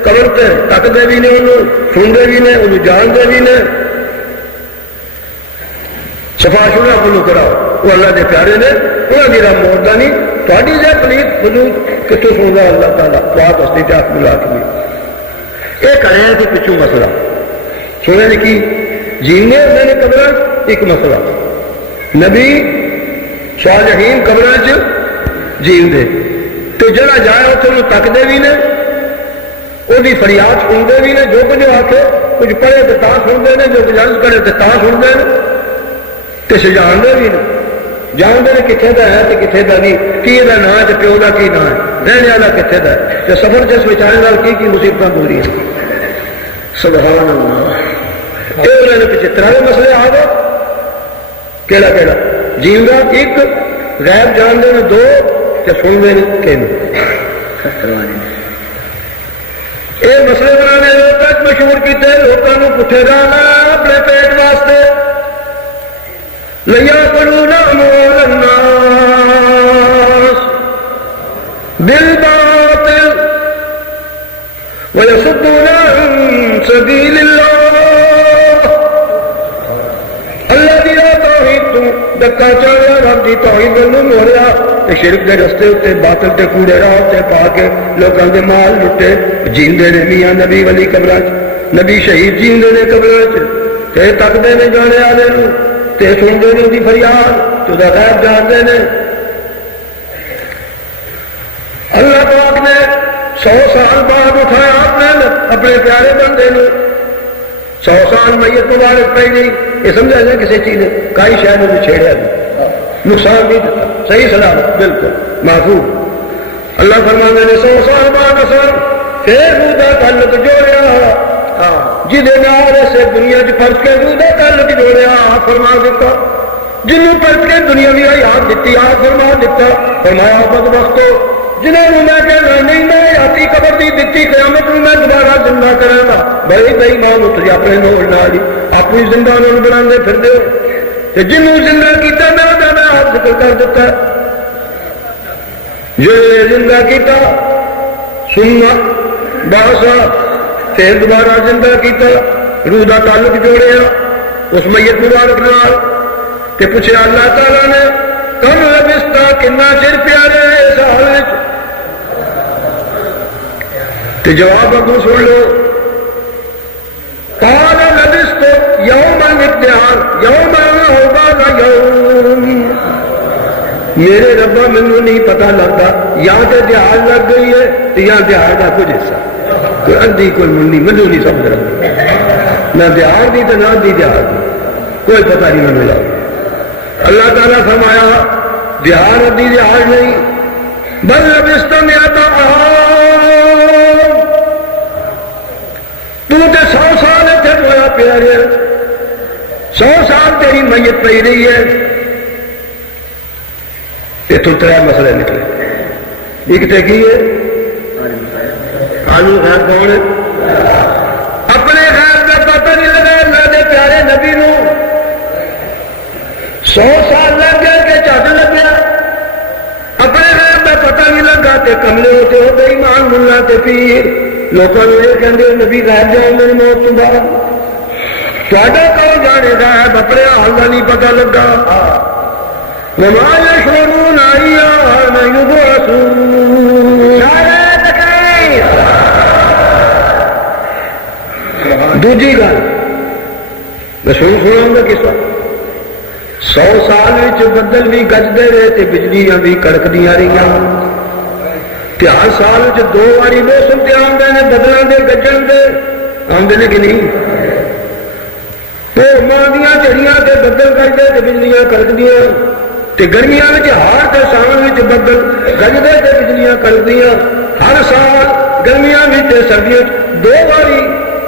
قبر تے تکتے بھی نے انہوں سنتے بھی نے انہوں جانتے بھی نے سفارش انہوں کو کراؤ وہ اللہ دے پیارے نے انہوں کی رب موڑنا نہیں تھوڑی جہ پلیت حضور کتوں سنتا اللہ تعالیٰ بات ہستی تے آپ ملا کے یہ کرے کہ پچھوں مسئلہ سنے کی جینے ہوتے نے قبر ایک مسئلہ نبی صالحین قبر جیندے تو جڑا جائے اتنے تکتے بھی نے وہ فریاد سنتے بھی نے جو کچھ آ کے کچھ پڑھے تو تا سنتے ہیں جو کچھ عرض کرے تو تا سنتے ہیں تو جانتے بھی نے جانتے ہیں کتنے کا ہے تو کتنے کا نہیں کی یہ نام ہے تو پیو کا کی نام ہے رہنے والا کتنے کا ہے تو سفر جس بچارے کی مصیبت پوری ہیں سبحان اللہ یہ انہوں نے پیچھے ترے مسئلے آ گئے کہڑا کہڑا جیوا ایک غیب جانتے ہیں دو کہ سنتے ہیں تین یہ مسئلے بنانے لوگ تک مشہور کیتے لوگوں کو پٹھے جانا اپنے پیٹ واسطے لیا کرون اموال الناس بالباطل ويصدون عن سبيل الله الذي لا توحید دکا چاہیا رب دی توحید نوں موڑیا تے شرک دے رستے تے باطل تے کوڑے راہ تے پا کے لوکاں دے مال لٹے جیندے نے میاں نبی ولی قبراں وچ نبی شہید جیندے نے قبراں وچ تے تکدے نے جانے والے نوں تے سنتے نے دی فریاد تو دا غیب جانتے نے اللہ پاک نے 100 سال بعد اٹھایا اپنے پیارے بندے نے 100 سال میت مبارک پہ نہیں یہ سمجھا جائے کسی چیز نے کئی شہر نے چھیڑیا نہیں نقصان نہیں دیتا صحیح سلامت بالکل محفوظ اللہ فرمانے نے 100 سال بعد اثر پھر روح کا تعلق جوڑیا جہدے نال سے دنیا چ پرچ کے روح کا تعلق جوڑیا فرما دیتا جنوں پرچ کے دنیا بھی حیات دیتی آ فرما دیتا فرمایا بدبختو جنہوں نے میں کہنا نہیں میں آتی قبر دی دیتی قیامت میں میں دوبارہ زندہ کروں گا بڑی بے ایمان اتری اپنے نور نال اپنی زندہ نال بنا پھر دے تے جنوں زندہ کیتا میرا جانا آپ ذکر کر دیتا جو زندہ کیتا سننا باسا پھر دوبارہ زندہ کیتا روح دا تعلق جوڑیا اس میت مبارک نال تے پوچھا اللہ تعالیٰ نے کم لبستا کنا چر پیارے اس حال وچ تے جواب اگوں سن لو قال لبست یوم الامتحان یوم ہوگا یوم میرے ربا مینوں نہیں پتا لگتا یا تے دیہڑ لگ گئی ہے یا دیہڑ کا کچھ حصہ کوئی ادھی کوئی منڈی مینوں نہیں سمجھ رہا نہ دیہڑ دی تے نہ دی دیہڑ دی کوئی پتہ نہیں مینوں لگتا اللہ تعالیٰ فرمایا دیہڑ ادھی دیہڑ نہیں بل لبست میاتا تو تے 100 سال اتنے ہویا پیا رہا 100 سال تیری میت پی رہی ہے اتوں 3 مسئلے نکلے ایک تے کی ہے آلو خیر کون ہے اپنے خیر کا پتہ نہیں لگا اللہ دے پیارے نبی نو 100 سال لگ گئے کہ چٹ لگ گیا اپنے خیر کا پتہ نہیں لگا تے کملے ہوتے ہو بے ایمان ملا تے پیر لوگوں نے یہ کہتے نبی غائب جانتے ہیں موت تو بعد تھوڑا کون جانے گا ہے اپنے حال کا نہیں پتا لگا وما يشعرون أيان يبعثون دوجی گل میں سنا گا قصہ 100 سال بدل بھی گجتے رہے تے بجلیاں بھی کڑکدیاں رہی ہر سال 2 باری موسم تے آتے ہیں بدلوں کے گجن کے آتے ہیں کہ نہیں ماں دیا جڑیاں تے بدل گجتے تے بجلیاں کڑکدیاں تے گرمیاں ہار تے ساون بدل گجتے تے بجلیاں کڑکدیاں ہر سال گرمیاں تے سردیاں 2 باری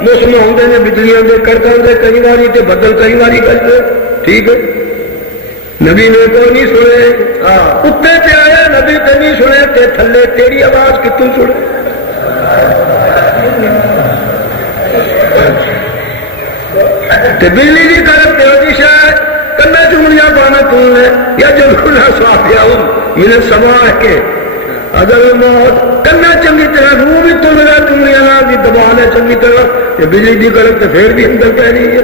موسم آتے ہیں بجلیاں کے کڑکن کے کئی باری تے بدل کئی باری گجتے ٹھیک ہے نبی نے کوئی نہیں سنے اتنے پہ آیا نبی تے نہیں سنے تے تھلے تیری آواز کتوں سنے تے بجلی کی طرف تیاری شاید کنے چمڑیاں پانا تولنے یا جلونا سوافیا میرے سوا کے اگر موت کنے چنگی طرح روح بھی تولنا چمڑیاں نہ بھی دبانے چنگی طرح تے بجلی کی طرف تے پھر بھی اندر پہ نہیں ہے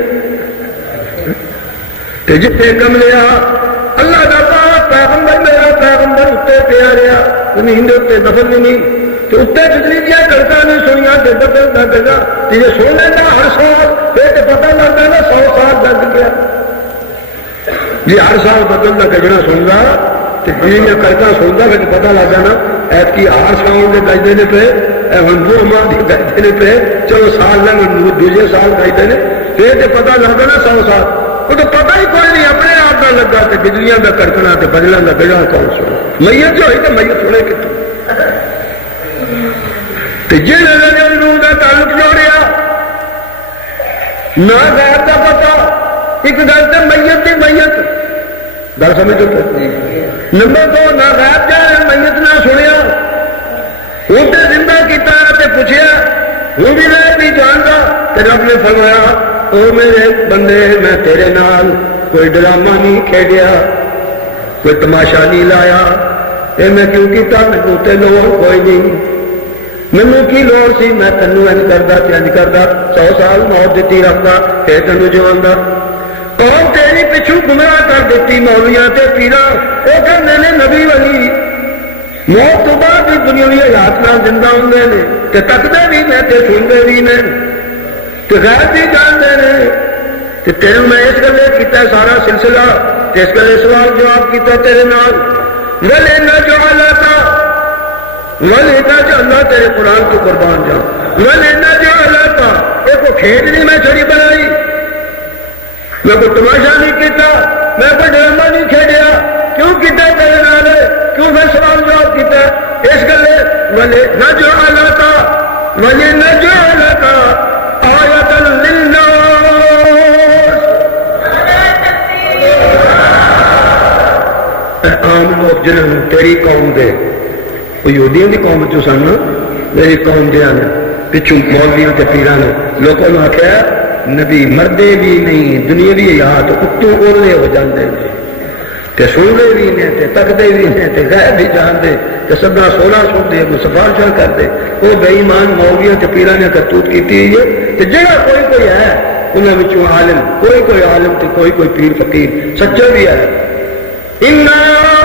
تے جتے کم لیا اللہ کا پیغمبر میرا پیغمبر اتنے پیا رہا زمین کے اتنے دفن نہیں تو اتنے بجلی دیا کڑکا نہیں سنیا تے دفن نہ کرنا یہ سن لینا ہر سال پھر تو پتہ لگتا نا 100 سال لگ گیا جی ہر سال بدل کا گجنا سنگا تو بجلی کا کڑکا سنتا پھر پتہ لگ جانا ایتکی ہر سال کے گجتے نے پہ ہندو ماں کے گجتے نے پہ چلو سال لگ دوسرے سال گجتے نے پھر تو پتہ لگتا نا 100 سال وہ تو پتہ ہی کوئی نہیں اپنے آپ کا لگا تے بجلیاں کا کڑکنا تے بدلوں کا گجنا کون سنا میت جو ہوئی تو میت سنے کتوں جن روح کا تعلق جوڑیا نہ غیر کا پتا ایک گل تو میت کی میت گل سمجھو نمبر 2 نہ غیر جائے میت نہ سنیا ہوں تو زندہ کیتا تے پوچھیا ہوں بھی میں بھی جانتا تے رب نے فرمایا او میرے بندے میں تیرے نال کوئی ڈرامہ نہیں کھیڈیا کوئی تماشا نہیں لایا اے میں کیوں کیتا مینوں تے لوڑ کوئی نہیں مینوں کی لوڑ سی میں تینوں انج کردا تے انج کردا 100 سال موت دیتی رکھدا پھر تینوں جواندا قوم تیری پچھو گمراہ کر دیتی مولویاں تے پیراں وہ کہندے نے نبی ولی موت تو بعد بھی دنیاوی حیات نال زندہ ہوندے نے تے تکدے بھی نے تے سنتے بھی نے تے غیر بھی جانتے ہیں تے تینوں میں اس گلے کیتا سارا سلسلہ تے اس گلے سوال جواب کیتا تیرے نال وَلِنَّ جَعَلَكَ وَلِنَّ جَعَلَكَ تیرے قرآن کو قربان جاؤں وَلِنَّ جَعَلَكَ ایک کو کھیت نہیں میں چھڑی بنائی میں کوئی تماشا نہیں کیتا میں کوئی ڈرامہ نہیں کھیڑیا کیوں کیتا تیرے نال کیوں میں سوال جواب کیتا اس گلے وَلِنَّ جَعَلَكَ وَلِنَّ جَعَلَكَ آیَةً لِلنَّاسِ عام لوگ جنہوں تیری قوم دے وہ یہودیوں کی قوم چو سن میری قوم دیا نے پچھو مولویوں کے پیران نے لوگوں نے آخیا نبی مردے بھی نہیں دنیاوی حیات اتوں اولے ہو جاندے نے تے سنتے بھی نے تے تکتے بھی نے تے غیر بھی جانتے تے سبنا 16 سنتے کو سفارشاں کرتے وہ بے ایمان مولویوں کے پیران نے کرتوت کیتی ہے تے جڑا کوئی ہے انہاں وچوں عالم کوئی عالم تے کوئی پیر فقیر سچا بھی ہے اِنَّا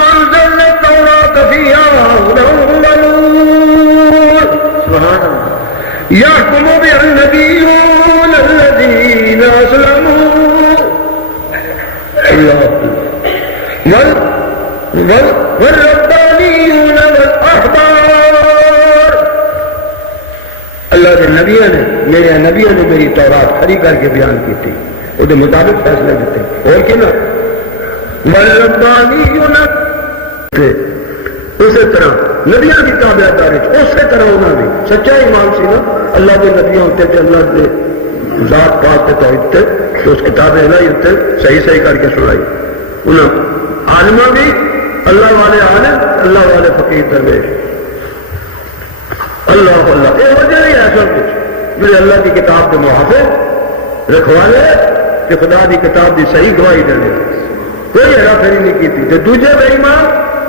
أَنزَلْنَا التَّوْرَاةَ فِيهَا هُدًى وَنُورٌ سبحان اللہ يَحْكُمُ بِهَا النَّبِيُّونَ الَّذِينَ أَسْلَمُوا وَالرَّبَّانِيُّونَ وَالْأَحْبَارُ اللہ کے نبیوں نے میرے نبیوں نے میری تورات کھڑی کر کے بیان کی تھی وہ دے مطابق فیصلے دیتے اور کیا نا والربانیون اسی طرح نبیوں کی تابعداری اسی طرح انہوں نے سچا ایمان سی نا اللہ کے نبیوں ہوتے تھے اللہ کے ذات پاک کے توحید تھے تو اس کتاب الہی ہوتے صحیح کر کے سنائی انہوں عالمہ بھی اللہ والے عالم اللہ والے فقیر درویش اللہ یہ وجہ نہیں ہے سب کچھ میرے اللہ کی کتاب کے محافظ رکھوالے کہ خدا کی کتاب کی صحیح گواہی دینے کوئی ہیرا پھیری نہیں کی تھی جو دوسرے بے ایمان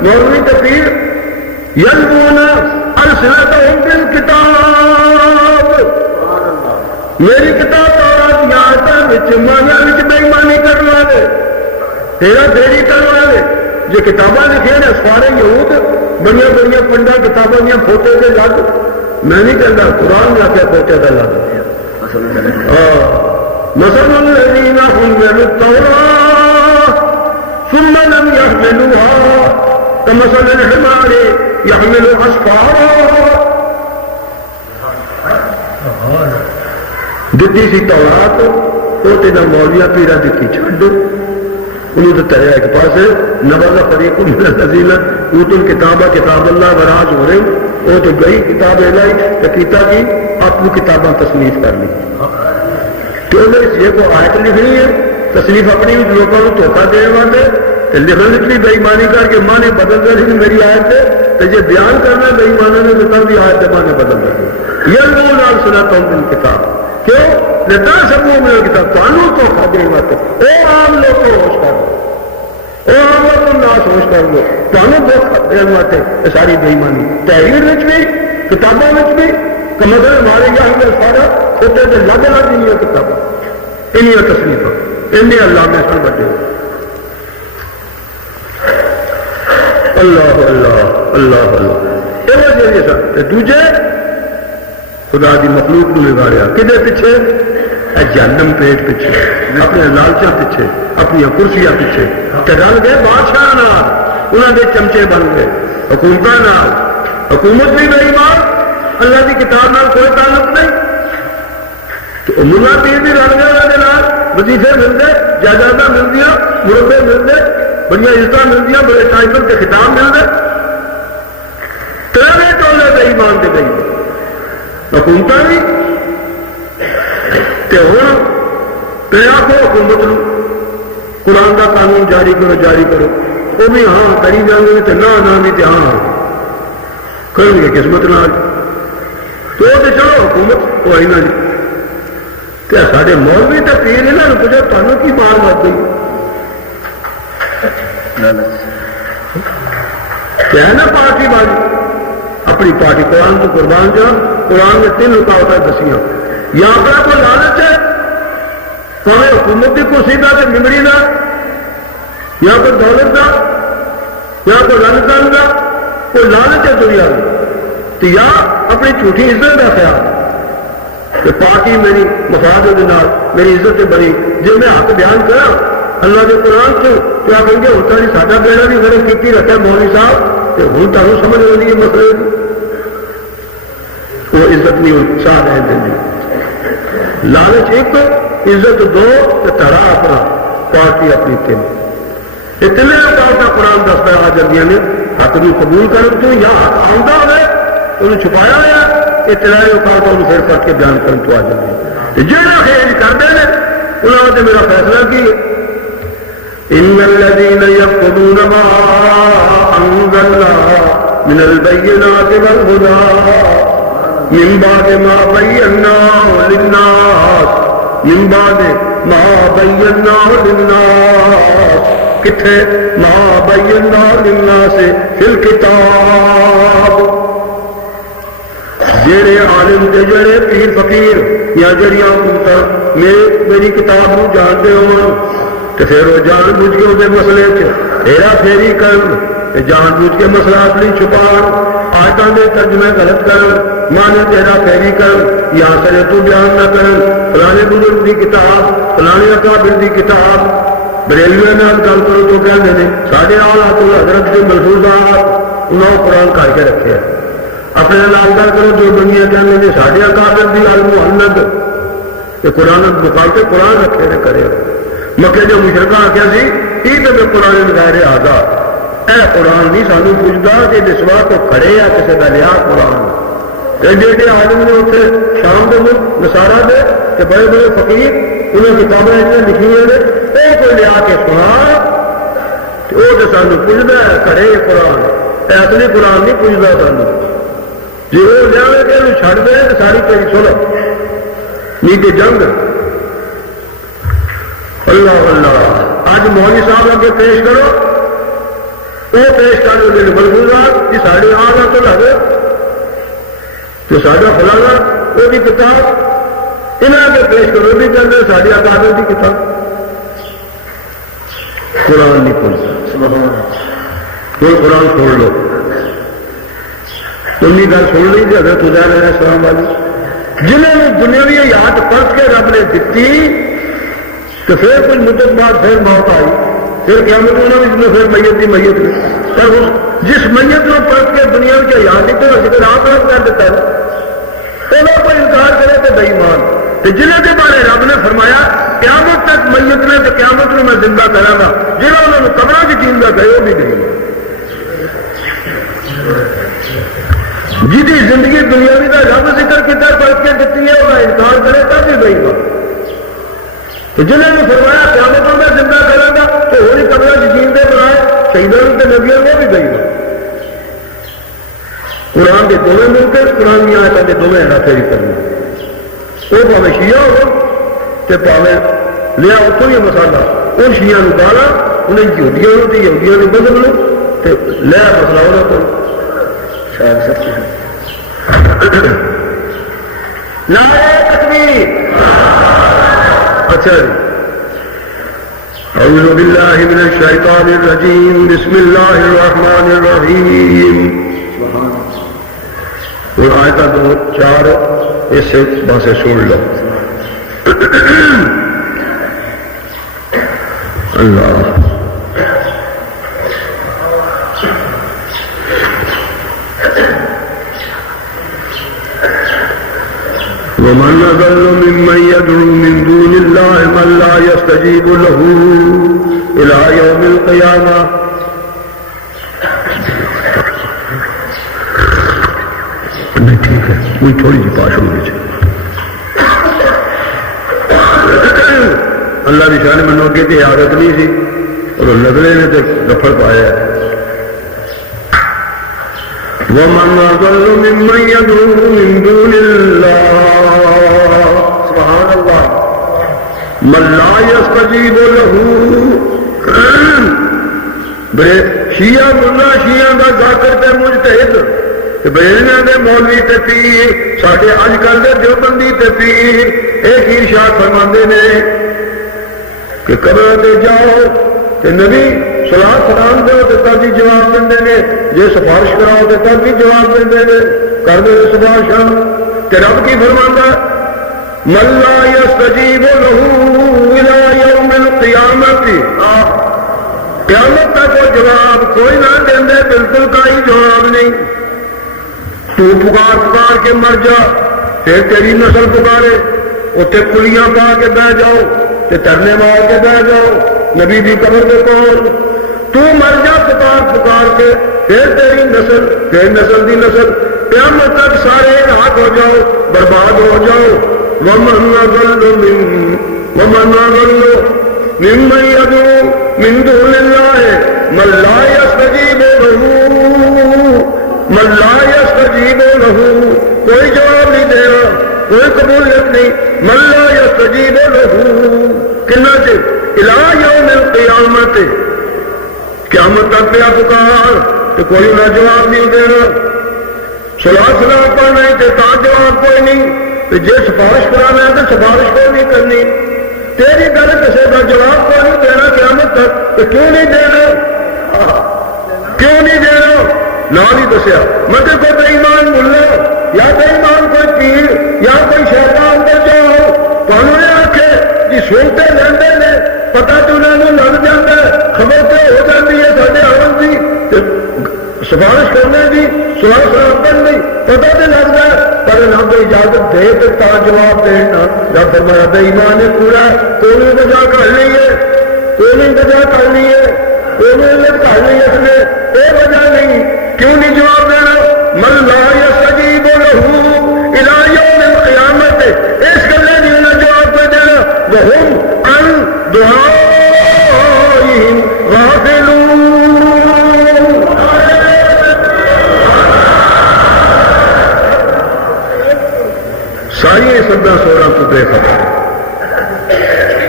مولوی تقریر یلوون السنتہم بالکتاب میری کتاب تورات دی آیتاں وچ مانیاں وچ بے ایمانی کرن والے تیرا پھیری کرن والے جو کتاباں لکھے نے سارے یہود بڑیاں بڑیاں پنڈا کتاباں دیاں پھوٹے دے لگ میں نہیں کہتا قرآن نے آخیا پھوٹے دا لگ مثل الذین حملوا التوراة ثم لم يحملوها كمثل الحمار يحمل أسفارا دیتی سی تورات وہ تینا مولویا پیرا دیتی چھڑ انہوں تو تریا ایک پاس نبذ فریق من الذین اوتوا الکتاب کتاب اللہ وراج ہو رہے وہ تو گئی کتاب الہی تو کیتا کی اپنی کتاباں تصنیف کر لی تو یہ کو آیت لکھنی ہے تصنیف اپنی لوگوں کو دھوکہ دینے والے تو لکھنے بھی بے ایمانی کر کے ماں نے بدل دے لیکن میری آیت ہے تو یہ بیان کرنا بے ایمانوں نے بتا دی آیت ماں نے بدل دے یلون عن سنتہم بالکتاب کیوں لتحسبوہ من الکتاب تانوں دھوکہ دینے والے اے عام لوگ کو ہوش کر دو اے عام لوگ کو ناس ہوش کر دو تانوں دھوکہ دینے والے ساری بے ایمانی تحریر وچ بھی کتابوں وچ بھی کمزر ہمارے یہاں میں سارا کھوٹے سے لگ لگ نہیں ہے کتابیں انہیں تصنیف انہیں اللہ میں سن بچے اللہ اللہ اللہ اللہ یہ وجہ یہ سب دوجے خدا کی مخلوق کو لگاڑیا کدے پیچھے جہنم پیٹ پیچھے اپنے لالچا پیچھے اپنی کرسیاں پیچھے رل گئے بادشاہ نال انہوں نے چمچے بن گئے حکومت نال حکومت بھی بے ایمان اللہ کی کتاب نال کوئی تعلق نہیں تو ملا پیر بھی رل گئے انہوں نے وظیفے ملتے جائیداداں ملدیاں مربے ملتے بڑی عزت ملدیاں بڑے ٹائٹل کے خطاب ملتے ترے ٹولے بے ایمان کے گئی حکومت بھی ہوں تیرا کو حکومت نو قرآن کا قانون جاری کرو وہ بھی ہاں کری جان گے تو نہ بھی تو ہاں کریں گے قسمت نال تو چلو حکومت کوئی نہ جی کیا سارے مولوی تو پیر یہاں پوچھا تمہیں کی مار لگ گئی کیا ہے نا پارٹی بازی اپنی پارٹی قرآن تو قربان جا قرآن نے 3 رکاوٹیں دسیاں یا اپنا کوئی لالچ ہے پاوے حکومت کی کرسی کا کہ ممبری کا یا کوئی دولت کا یا کوئی رنگ کام کا کوئی لالچ ہے دنیا میں تو یا اپنی جھوٹی عزت کا خیال کہ پارٹی میری مفاد کے نال میری عزت بنی جی میں حق بیان کرا اللہ کے قرآن چ تو آپ کہیں گے ہوتا نہیں ساڈا بیڑا بھی غلط کی رکھا مولوی صاحب تو ہوں تمہیں سمجھ آئی ہے مسئلے کی وہ عزت نہیں ہو صاحب ہے دینی لالچ ایک عزت 2 تو تڑا اپنا پارٹی اپنی 3 یہ 3 رکاوٹیں قرآن دستا آ جاتی ہیں حق بھی قبول کر تو یا حق آتا ہوئے انہیں چھپایا ہوا یہ 3 رکاوٹوں کو پھر کر کے بیان کرنے تو آ جاتی ہے جہاں خیال کرتے ہیں انہوں نے میرا فیصلہ کی ان الذين يكتمون ما انزلنا من البينات والهدى من بعد ما بيناه للناس من بعد ما بيناه للناس کتھے ما بيناه للناس في الكتاب جڑے عالم تے جڑے پیر فقیر یا جڑیاں حکومت میری کتاب کو جانتے ہو تو پھر وہ جان بوجھ کے اسے مسئلے ہیرا پھیری کر جان بوجھ کے مسئلہ اپنی چھپا آیتاں دے ترجمے غلط کر مانے تیرا پھیری کر یا سرے تو بیان نہ کر فلانے بزرگ کی کتاب فلانے اکابر کی کتاب بریلوے میں آپ گل کرو تو کہتے ہیں ساڑھے اعلیٰ حضرت کے ملفوظات انہوں قرآن کر کے رکھے ہیں اپنے نال گل کرو جو بنیا کہتے ہیں ساڑھے اکابر بھی المحمد یہ قرآن مقابلے قرآن رکھے نے کرے مکے جو مشرقہ آخیا سی یہ تو قرآن غیر آزاد اے قرآن نہیں سانو پوچھتا کہ دسوا تو کھڑے آ کسی کا لیا قرآن ایڈے ایڈے آدمی نے اتنے شام کے ملک نسارا دے کہ بڑے بڑے فقیر انہیں کتابیں لکھی ہوئے وہ کوئی لیا کے سنا وہ تو سانو پوچھتا ہے کھڑے قرآن اصلی قرآن نہیں پوچھتا سانو جی وہ لیا کہ چھڑ دے تو ساری تیری سنو نہیں تو جنگ اللہ اللہ آج مولوی صاحب آگے پیش کرو وہ پیش کر دو میرے ملفوظات کہ ساڑھے آنا تو لگے تو ساڑھا فلانا وہ بھی کتاب انہوں کے پیش کرو بھی کہتے ساری عقادت کی کتاب قرآن نہیں کھولتا کوئی قرآن کھول لو انی گل سن لی کہ حضرت عزیر علیہ السلام والی جنہوں نے دنیاوی یاد پرت کے رب نے دیتی تو پھر کچھ مدت بعد پھر موت آئی پھر قیامت انہوں نے پھر میت کی میت میں پر جس میت کو پرت کے دنیا کی یاد دیتے ہیں ذکر آپ رب کر دیتا ہے انہوں کو انکار کرے تو بے ایمان تو جنہوں کے بارے رب نے فرمایا قیامت تک میت نے تو قیامت میں زندہ کرا گا جنہوں نے قبروں کی زندہ کرے وہ بھی نہیں جی زندگی دنیاوی کا رب ذکر کیا پرت کے دیتی ہے وہ انکار کرے تب بھی بے ایمان تو جنہوں نے فرمایا قیامتوں میں زندہ کرے گا تو وہی قبروں کی زندے بنائے شہیدوں کے نبیوں میں بھی بے ایمان قرآن کے دونوں ملتے قرآن کی آیتوں کے دونوں ہیرا پھیری کرنا وہ پاوے شیعہ ہو تو پاوے لیا اتوں ہی مسالہ ان شیعہ نو گالا انہیں یہودیاں ہو تو یہودیاں نے بدل لو تو لیا مسئلہ ہونا تو نعرہ تکبیر اچھا جی اعوذ باللہ من الشیطان الرجیم بسم اللہ الرحمن الرحیم اور آیتہ 2-4 اس سے باسے سن لو اللہ ومن أضل ممن يدعو من دون الله من لا يستجيب له إلى يوم القيامة ٹھیک ہے کوئی تھوڑی سی پاش ہونی چاہیے اللہ کی شان منو اگے تو عادت نہیں سی اور نزلے نے تو دفڑ پایا ومن أضل ممن يدعو من دون الله سبحان الله من لا يستجيب له بڑے شیعہ ملا شیعہ کا ذاکر تے مجتہد بریلویاں دے مولوی تے پیر ساڈے اج کل دے دیوبندی تے پیر ایک ارشاد فرماندے نے کہ قبر تے جاؤ تے نبی صلاح سلام دو تو تب بھی جواب دیں گے جی سفارش کراؤ تو تب بھی جواب دیں گے کر دو سفارش کہ رب کی فرماندہ من لا يستجیب له الى یوم القیامت قیامت تک وہ جواب کوئی نہ دیں دے بالکل کوئی جواب نہیں تو پکار کے مر جا پھر تیری نسل پکارے اتنے کلیاں پا کے بہ جاؤ تے ترنے مار کے بہ جاؤ نبی دی قبر کے کول تو مر جا پکار کے پھر تیری نسل پھر نسل دی نسل قیامت تک سارے ہاتھ ہو جاؤ برباد ہو جاؤ ومن أضل ممن يدعو من دون الله من لا يستجيب له کوئی جواب نہیں دے رہا کوئی قبولیت نہیں من لا يستجيب له کنا چ الى یوم القیامت قیامت تک پیا پکار تو کوئی نہ جواب نہیں دینا صلاح سلام پڑھنا ہے تو جواب کوئی نہیں جی سفارش کرانا ہے تو سفارش کوئی نہیں کرنی تیری گل کسی کا جواب کوئی نہیں دینا قیامت تک تو کیوں نہیں دینا نال ہی دسیا مطلب کوئی بے ایمان ملا یا بے ایمان کوئی پیر یا کوئی شیطان دے جاؤ تمہیں یہ آخے جی سنتے لیندے نے پتا تو انہوں نے لگ جاتا ہے خبر تو ہو جاتی ہے سارے آرم کی سفارش کرنے کی سوال سلام کرنے کی پتا تو لگتا ہے پر رب اجازت دے تو تا جواب دینا جب فرمایا بے ایمان ہے پورا کوئی وجہ کر لی ہے کوئی وجہ کر لی ہے کوئی کر لی اس نے یہ وجہ نہیں کیوں نہیں جواب دینا من لا يستجیب له الى یوم القیامت اس گلے نہیں انہیں جواب دے دینا وهم عن دعائهم غافلون ساری سدا سونا تو بے خبر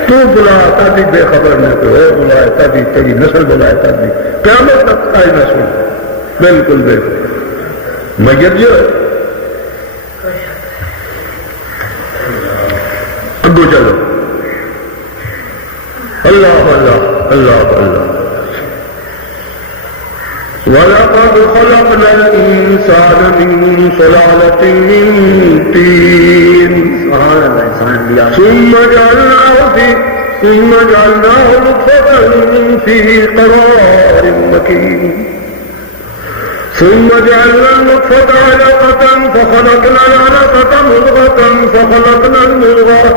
تو بلایا تبھی بے خبر نہ کوئی اور بلایا تبھی تیری نسل بلایا تبھی قیامت تک آئی نہ سن بالکل بے خبر میت جو اگو چلو اللہ اللہ اللہ اللہ وَلَقَدْ خَلَقْنَا الْإِنسَانَ مِنْ صُلَالَةٍ مِنْ طِينٍ سبحان اللہ انسان دیا ثم جعلناه نطفة في قرار مكين ثم جعلنا النطفة علقة فخلقنا العلقة مضغة فخلقنا المضغة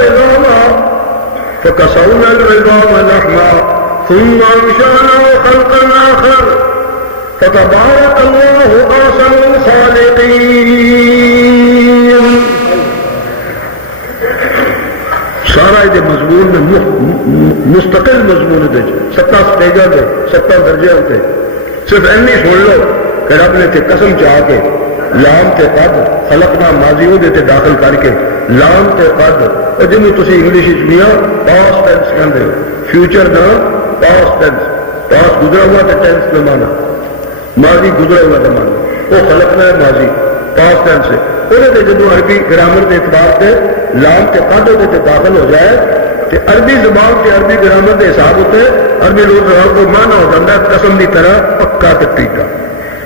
عظاما فكسونا العظام لحما ثم أنشأناه خلقا آخر فتبارك الله أحسن الخالقين. سارا یہ مضمون میں مستقل مضمون دے 7 سٹیجاں دے 7 درجے ہوتے صرف اینی سن لو کہ رب نے تے قسم چاہ کے لام تے قد خلقنا ماضیوں دے تے داخل کر کے لام تے قد اور جنوں تسی انگلش وچ میاں پاسٹ ٹینس کہندے ہو فیوچر دا پاسٹ ٹینس پاسٹ گزرا ہوا تے ٹینس کا معنی ماضی گزرا ہوا کا معنی وہ خلقنا ہے ماضی پاسٹ ٹینس ہے انہیں جدو عربی گرامر کے اعتبار سے لام کے قد ہوتے داخل ہو جائے تو عربی زبان کے عربی گرامر کے حساب ہوتے عربی لوگ زبان کو مانا ہو جاتا ہے قسم کی طرح پکا کٹی کا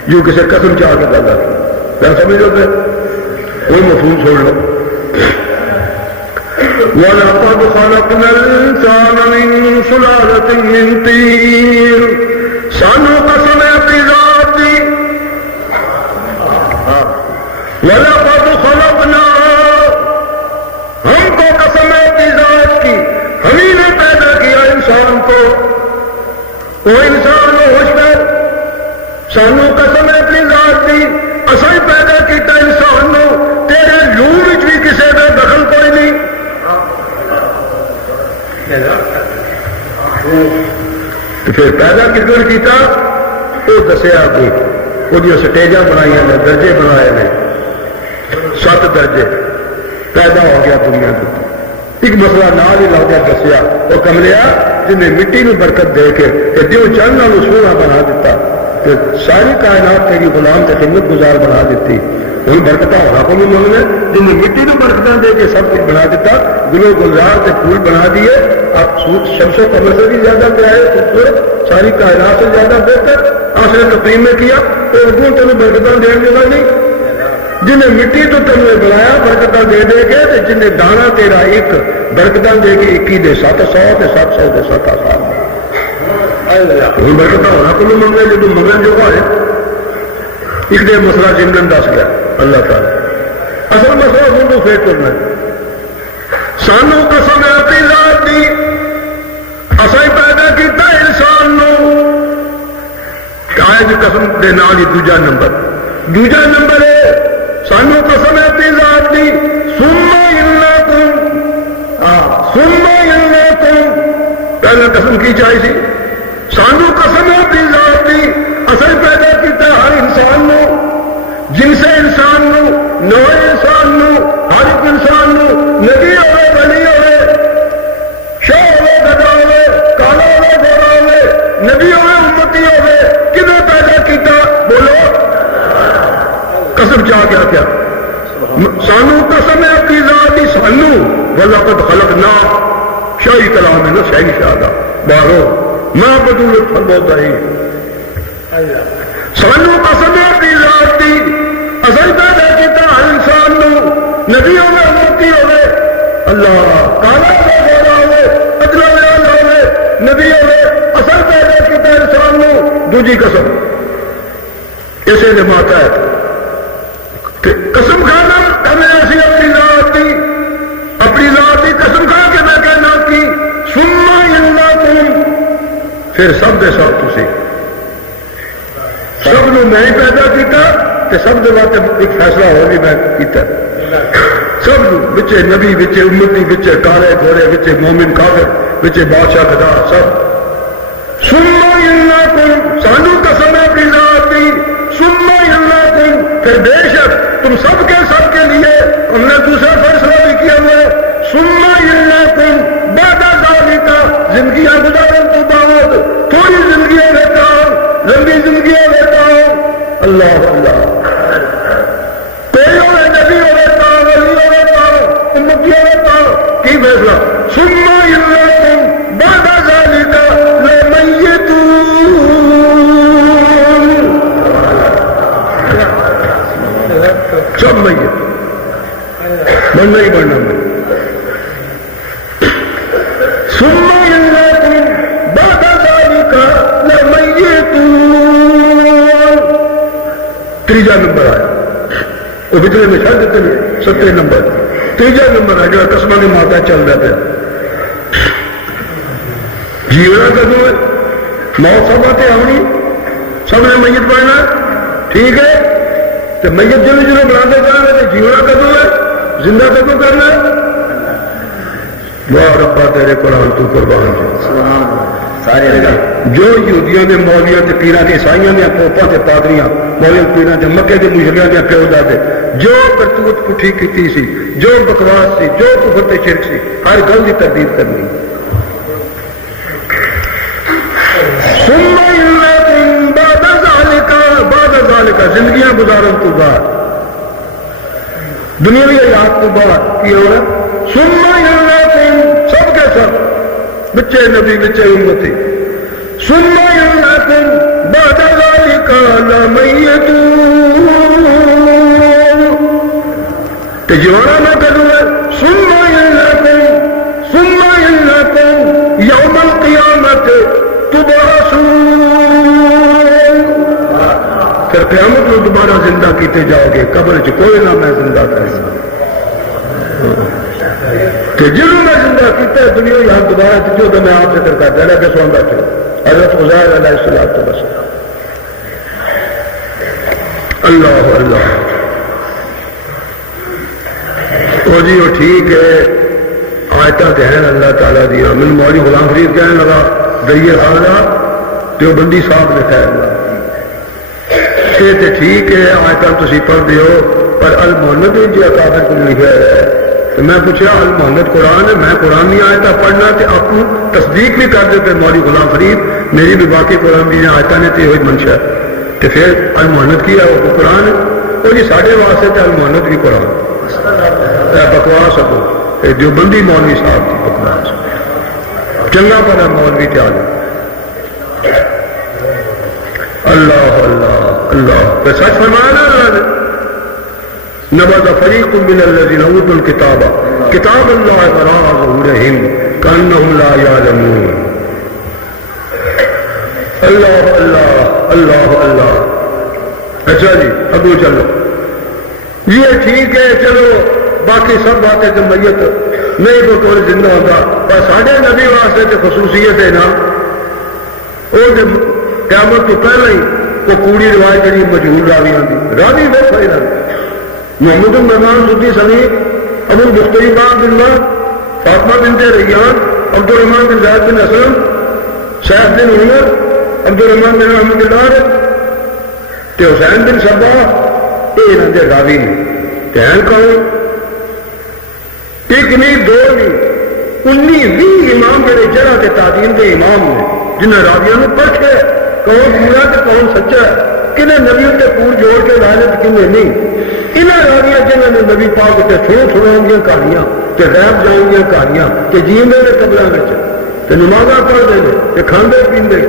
جو کسی قسم چاہ کے گل آتی کیا سمجھ ہوتے کوئی مفہوم چھوڑ لو وَلَقَدْ خَلَقْنَا الْإِنسَانَ مِنْ سُلَالَةٍ مِنْ طِينٍ سانو قسم اپنی ذات دی وَلَقَدْ خَلَقْنَا ہم کو قسم ہے اپنی ذات کی ہمیں نے پیدا کیا انسان کو وہ انسان ہوش پر سانو قسم ہے اپنی ذات کی اصل پیدا کیتا انسان نو تیرے لوح وچ بھی کسی کا دخل کوئی نہیں تو پھر پیدا کدھر کیتا وہ دسیا کوئی وہ سٹیجاں بنائی نے درجے بنائے نے 7 درجے پیدا ہو گیا دنیا کو ایک مسئلہ نال ہی لا گیا دسیا وہ کملیا جن نے مٹی میں برکت دے کے جو چند نال سونا بنا دیتا کہ ساری کائنات تیری غلام تے خدمت گزار بنا دیتی ہوں برکت ہونا کو نہیں مانگنا جن نے مٹی میں برکت دے کے سب کچھ بنا دیتا گلو گلزار سے پھول بنا دیے آپ شمس و قمر سے بھی زیادہ پیارے خوبصورت ساری کائنات سے زیادہ بہتر آخر تقریم میں کیا تو اردو تمہیں برکتیں دینے والا نہیں جن نے مٹی تو تمہیں بلایا برکتیں دے دے کے جن نے دانا تیرا ایک برکتیں دے کے 21 دے 700 تے 700 تے 7,000 ہوں برکتیں ہونا کو نہیں منگنا جب منگن جو ہے ایک دے مسئلہ چملن دس گیا اللہ تعالیٰ اصل مسئلہ ہوں تو پھر کرنا سانو قسم ہے اپنی ذات دی اصل پیدا کیتا انسان نو کائے قسم دے نال ہی دوجا نمبر ہے سانو قسم ہے اپنی ذات دی ثم انکم پہلے قسم کی چاہیے سی سانو قسم ہے اپنی ذات دی اصل پیدا کیتا ہر انسان نو جن سے انسان نو نوے انسان نو ہر ایک انسان نو نبی ہوئے ولی ہوئے شاہ ہوئے گدا ہوئے کالا ہوئے گورا ہوئے نبی ہوئے امتی ہوئے کدھر پیدا کیتا بولو قسم چاہ کیا سانو قسم ہے اپنی ذات دی سانو وَلَقَدْ خَلَقْنَا شاہی کلام ہے نا شاہی شاہدہ بارو ماں بدولت فرموتا ہی سانو قسم ہے اپنی ذات دی اصل پیدا کیتا انسان نو نبی ہوئے امتی ہوئے اللہ کالا ہوئے گورا ہوئے ادلا ہوئے نبی ہوئے اصل پیدا کیتا انسان نو دوجی قسم اسے نے ماتا ہے قسم کھانا ہمیں ایسی اپنی ذات کی قسم کھا کے میں کہنا کی سننا انکم پھر سب دے ساتھ تسی سب نو میں ہی پیدا کیتا کہ سب دے بات ایک فیصلہ ہو بھی میں کیتا سب بچے نبی بچے امتی بچے کالے گھوڑے بچے مومن کافر بچے بادشاہ خدا سب سننا انکم سانو قسم ہے اپنی ذات کی سننا انکم پھر بے شک تم سب کے لیے ہم نے دوسرا فیصلہ بھی کیا ہوا سننا انکم بعد ذالک زندگیاں گزارن تو بعد تھوڑی زندگیاں لیتا ہوں لمبی زندگیاں لیتا ہوں اللہ اللہ کوئی ہوئے نبی ہوئے ولی فیصلہ ثم انکم بعد ذلک لمیتون، سب میت، بننا ہی بننا میں. ثم انکم بعد ذلک لمیتون، تیجا نمبر آیا وہ بچڑے میں چھڑ دیتے ہیں 70 نمبر. تیجا نمبر ہے جو قسمہ نے ماتا چل رہا پہ جیونا کدوں ہے، موت سب آتے آنی، سب نے میت پڑھنا، ٹھیک ہے. تو میت جنہوں جنہوں بناتے جانا ہے جیونا کدوں ہے، زندہ کدوں کرنا ہے. واہ ربا تیرے قرآن تو قربان ہے. سارے جو یہودیاں دے مولیاں تے پیراں تے عیسائیاں دے پوپاں تے پادریاں مولیاں پیراں تے مکے دے مشرکاں دے پیو دادے جو کرتوت پٹھی کیتی سی، جو بکواس سی، جو کفر تے شرک سی، ہر گل دی تردید کرنی. ثم انکم بعد ذالک زندگیاں گزارن تو بعد، دنیاوی حیات تو بعد کی ہوگا. ثم انکم سب کے سب بچے نبی بچے امتی، ثم انکم بعد ذالک لمیتون، تے جوانا نہ کرو ہے. ثم انکم یوم القیامت تبعثون، پھر قیامت میں دوبارہ زندہ کیتے جاؤ گے. قبر چ کوئی نہ میں زندہ کرے کہ جنہوں نے زندہ کیتا ہے دنیا یہاں دوبارہ جو تو میں آپ سے کرتا پہلے کہ سوندہ چلو حضرت عزیر علیہ السلام. اللہ اللہ وہ جی وہ ٹھیک ہے آیتاں کہ ہیں اللہ تعالیٰ دیا. من مولوی غلام فرید کہنے لگا دریے خانہ جو بندی صاحب نے خیر لگا یہ تو ٹھیک ہے آیتاں تسی پڑھ دیو پر المحمد جی اکابر کو لکھا ہے. تو میں پوچھا المحمد قرآن ہے، میں قرآن نہیں آیتاں پڑھنا تے آپ کو تصدیق بھی کر دیتے مولوی غلام فرید میری بھی باقی قرآن دی آیتاں نے تے ہوئی منشا ہے. تو پھر المحمد کیا وہ قرآن ہے وہ جی ساڑھے واسطے تے المحمد بھی قرآن بکواس ابو جو بندی مولوی صاحب کی بکواس چنگا پڑا مولوی تیار. اللہ اللہ اللہ تو سچ فرمانا نبذ فریق من الذین اوتوا الکتاب کتاب اللہ وراء ظہورہم کأنہم لا یعلمون. اللہ اللہ اللہ اللہ. اچھا جی ابو چلو یہ ٹھیک ہے چلو باقی سب باتیں تو میت نہیں کو کوئی زندہ ہوتا پر ساڑھے نبی واسطے تو خصوصیت ہے نا وہ جب قیامت تو پہلے ہی وہ کوڑی روایت جڑی مجہول راویاں دی راوی وہ صحیح راوی محمد المہمان سدی سلیم ابو بختری بن اللہ فاطمہ بنت ریان عبد الرحمن بن زید بن اسلم سیف بن عمر عبد الرحمن بن احمد اللہ تے حسین بن صبا یہ انہوں نے راوی نے کہن کہو ایک نہیں دو نہیں 19-20 امام جڑے جرح کے تعدین کے امام نے جنہیں راویوں نے پرکھے کون پورا تو کون سچا ہے کنہیں نبیوں کے پور جوڑ کے لائنت کنہیں نہیں. انہیں راویاں جنہوں نے نبی پاک تے سنوں گیا کہانیاں تے غیب جاؤں گیا کہانیاں تے جیندے نے قبراں وچ تے نمازاں پڑھدے نے تے کھاندے پیندے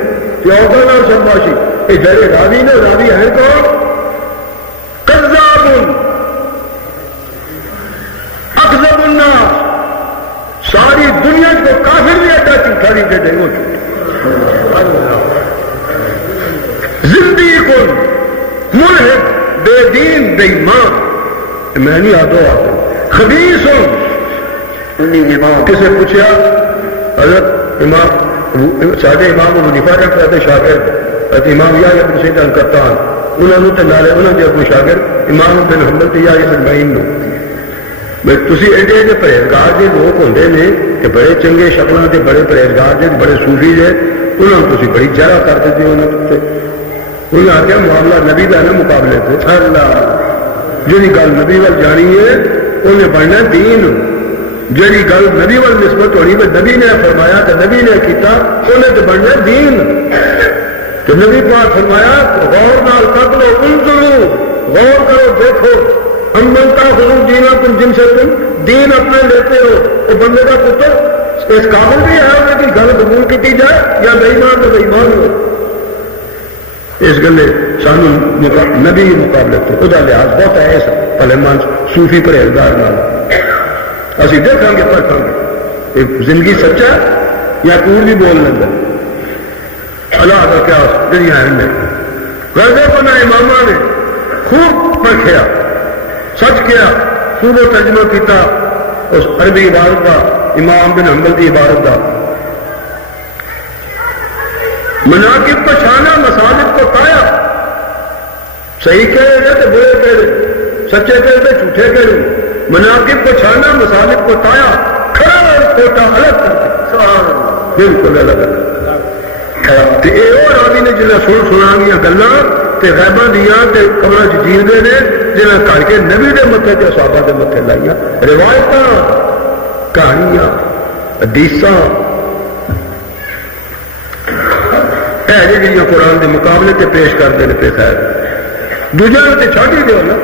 تے عورتاں نال شاباشی یہ جڑے راوی نے راوی ہیں کون کذاب اکذب الناس ساری دنیا کو کافر بھی ایڈا جھوٹا نہیں دے وہ زندگی کو ملحد بے دین بے ایمان میں نہیں آتا خبیث ہوں. کسے پوچھا حضرت امام ساڈے امام حنیفہ رحمۃ اللہ شاگرد حضرت امام یحییٰ بن سعید القطان انہوں نے نالے انہوں نے اپنے شاگرد امام بن حنبل تے یحییٰ بن معین نو تسی ایڈے ایڈے پرہیزگار جے لوگ ہوندے نے کہ بڑے چنگے شکلاں تے بڑے پرہیزگار جے بڑے صوفی جے انہوں تسی بڑی جرح کر دیتے ہو انہوں نے آخیا معاملہ نبی کا نا مقابلے سے اللہ جی گل نبی وال جانی ہے انہیں بننا دین جی گل نبی وال نسبت ہونی میں نبی نے فرمایا تو نبی نے کیتا انہیں تو بننا دین. تو نبی پاک فرمایا غور نال تک لو انظرو غور کرو دیکھو ہم بنتا خود جینا تم جن سے تم دین اپنے لیتے ہو تو بندے کا پتر اس قابل بھی ہے کہ گل قبول کی جائے یا بے ایمان تو بے ایمان ہو. اس گلے سانو نبی مقابلے تو وہ لحاظ بہت ہے اس پہلے مان صوفی پرہیزگار اسی دیکھیں گے پرکھیں گے زندگی سچا یا کوڑ بھی بول لینا. اللہ کا کیا دنیا ہے غرضے بنا امامہ نے خوب پرکھیا سچ کیا خوب و ترجمہ کیتا اس عربی عبارت کا امام بن حنبل کی عبارت کا مناقب پچھانا مسالب کو پایا. صحیح کہہ رہے تو برے کہہ رہے سچے کہہ رہے جھوٹے کہہ رہے مناقب پچھانا مسالب کو پایا کھڑا اور کوٹا الگ کر بالکل الگ الگ. یہ اور آدمی نے جنہیں سنا گیا گلا غیباں دیا قبر جیندے نے جنہیں کر کے نبی دے متے تے صحابہ دے متے لائیا روایت کہانیاں حدیثاں جی قرآن کے مقابلے تے پیش کرتے ہیں پہ خیر دوجا تے چھڈ ہی دو نا.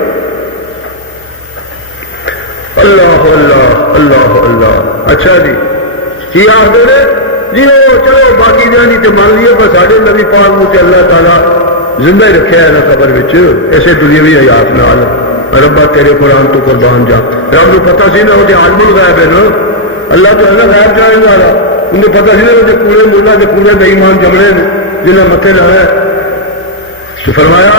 اللہ اللہ اللہ اللہ. اچھا جی کی آخر جی وہ چلو باقی جانی تے مان لیے پر ساڈے نبی پاک نو تے اللہ تعالیٰ زندہ ہی رکھا ہے نا قبر ایسے دنیاوی حیات نال. ربا تیرے قرآن تو قربان جا. رب کو پتا سی نا وہ عالم الغیب ہے نا اللہ تو اللہ غیب جاننے والا انہیں پتا سی نا وہ پورے ملا کے پورے بے ایمان جمنے جنہیں متے لایا تو فرمایا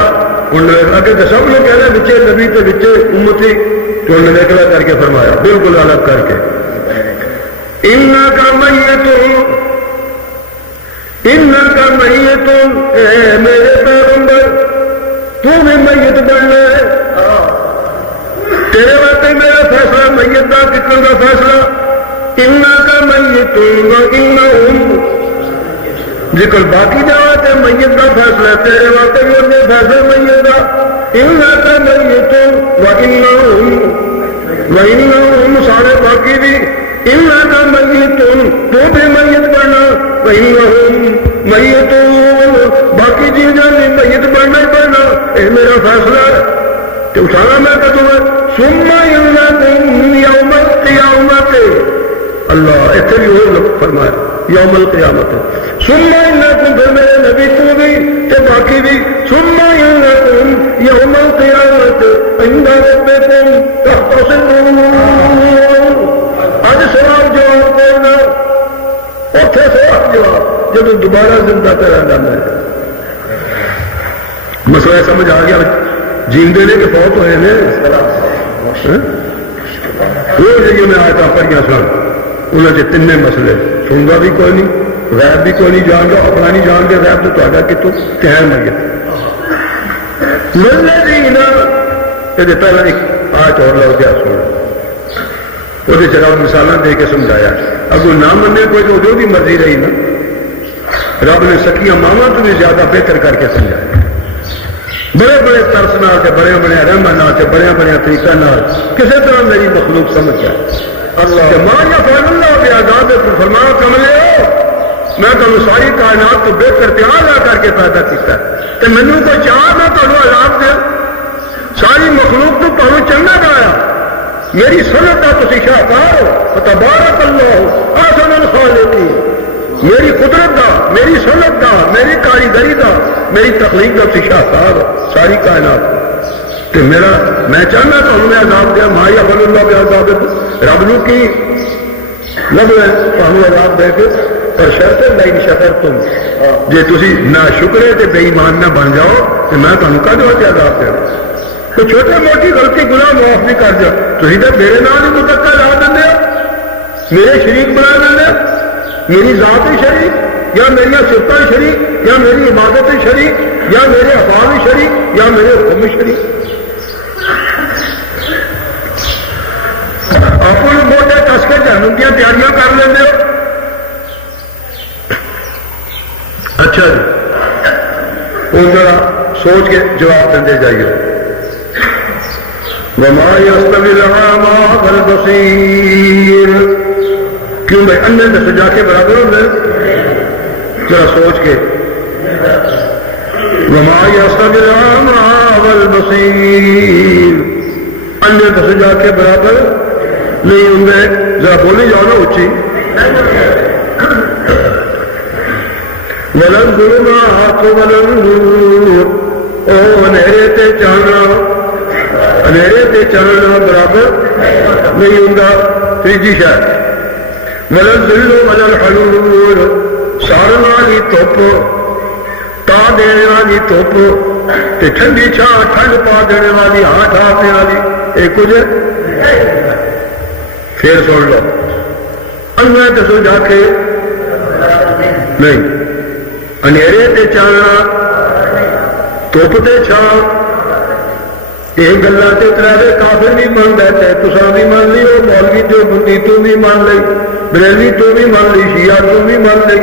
اگر تو سب لوگ کہہ رہے بچے نبی تو بچے امتی تو انہوں نے نکلا کر کے فرمایا بالکل الگ کر کے ان کا میت اے میرے پیغمبر تو بھی میت بننا ہے. تیرے واسطے میرا فیصلہ میت کا کتنے کا فیصلہ ان کا میت ذکر باقی جاتے میت کا فیصلہ تیرے واسطے بھی انہیں فیصلہ میت کا ان کا میت سارے باقی بھی ان کا میت تو بھی میت بننا میت باقی چیزیں میت بننا ہی بننا یہ میرا فیصلہ ہے کہ اٹھانا میں کہوں سما یوم القیامت. اللہ اتنے بھی اور فرمایا یوم القیامت سما پھر میرے نبی کو بھی کہ باقی بھی سما یوم القیامت عند ربکم تختصمون. اج سوال جواب دینا اتنے سوال جواب جب دوبارہ زندہ کرا جانا ہے. مسئلہ سمجھ آ گیا جیندے نے کہ فوت ہوئے ہیں وہ جگہ میں آیا تھا پڑھیا سن انہوں نے تین مسئلے سنگا بھی کوئی نہیں غیب بھی کوئی نہیں جان دو اپنا نہیں جان دے غیب تو تا کتوں تہن میت ملنے یہ پہلے ایک آج اور لگ گیا سن وہ جناب مثال دے کے سمجھایا اگو نہ منے کوئی تو جو بھی مرضی رہی نا رب نے سکیاں ماما تو بھی زیادہ بہتر کر کے سمجھایا بڑے بڑے ترس نال تے بڑے بڑے رحم نال تے بڑے بڑے طریقہ نال کسی طرح میری مخلوق سمجھ جائے. اللہ ماں یا فضل اللہ کے آزاد فرمانا کملے ہو میں تمہیں ساری کائنات کو بہتر تیار کر کے پیدا کیا تو مینوں کوئی چاہ میں تمہیں عذاب دے ساری مخلوق تو تمہیں چنگا گایا میری سنت کا تسی شاہکار ہو تبارک اللہ احسن الخالقین. میری قدرت دا میری سنت دا میری کاریگری دا میری تخلیق کا شاہکار ساری کائنات تو میرا میں چاہنا تو ہم نے عذاب دیا ماں یا فضل اللہ کے عذاب رب نو کی لب ہے تمہیں عذاب دے کے پر شرط نہیں شکر تم جی تھی نہ شکرے تو بے ایمان نہ بن جاؤ تو میں تمہیں کد واسطے عذاب دیا تو چھوٹی موٹی غلطی گناہ معاف نہیں کر جا تھی تو میرے نام ہی متقع لا دیں میرے شریک بنا دیں میری ذات ہی شریک یا میری صفتیں شریک یا میری عبادت شریک یا میرے افعال شریک یا میرے حکم شریک اپنے موٹے کس کے جہنم کی تیاریاں کر لیں. اچھا جی وہ ذرا سوچ کے جواب دے جائیے. وما يستوي الأعمى والبصير کیوں بھائی اندر سے سجا کے برابر ہو گئے ذرا سوچ کے. وما يستوي الأعمى والبصير انے تو سجا کے برابر نہیں ہوں گے. ذرا بولی جاؤ نا اچھی. ولن ظلمات ولن نور. او اندھیرے تے چاننا اندھیرے تے چاننا برابر نہیں ہوں گا. تیجی شاید ولن ذل ولن حلول. سارن والی دھوپ تا دینے والی دھوپ تے ٹھنڈی چھاں ٹھنڈ پا دینے والی ہاتھ آنے والی یہ کچھ پھر سن لو. اندھیرے تے سجا کے نہیں اندھیرے تے چاننا دھوپ تے چھاں یہ گلا تے ترے کافر بھی من بیٹھے. تساں بھی من لی ہو مولوی جو بندی تو بھی من لی بریلوی تو بھی من لی شیعہ تو بھی من لی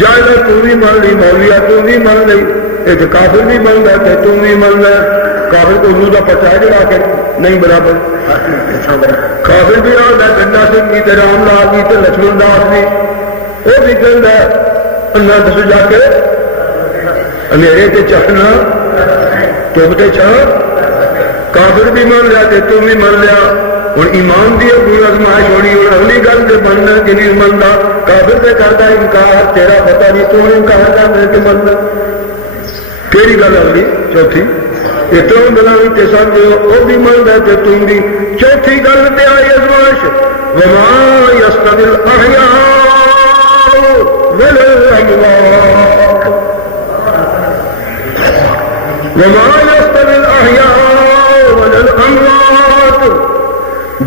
جائلہ تو بھی من لی مولویہ تو بھی من لی. یہ کافر بھی من بیٹھے تو بھی من لے. کافر کو انہوں کا پچا جڑا کے نہیں برابر. کافر بھی آ رہا گنڈا سنگھ بھی رام لال بھی لکشمن داس بھی وہ بھی کہہ اللہ دس جا کے اندھیرے تے چکھنا دھوپ تے چھاں. کافر بھی مان لیا تے تم بھی مان لیا. ہوں ایمان دی اگلی ازمائش ہونی. ہوں اگلی گل سے بننا کہ نہیں منتا. کافر سے کرتا انکار تیرا پتا نہیں تو انکار کر میں تو مننا. کہڑی گل اگلی چوتھی یہ تروں گلوں بھی سمجھو وہ بھی مان رہے تے تم بھی. چوتھی گل تے آئی ازمائش وما یستوی الاحیاء والاموات. وما یستوی الاحیاء والاموات.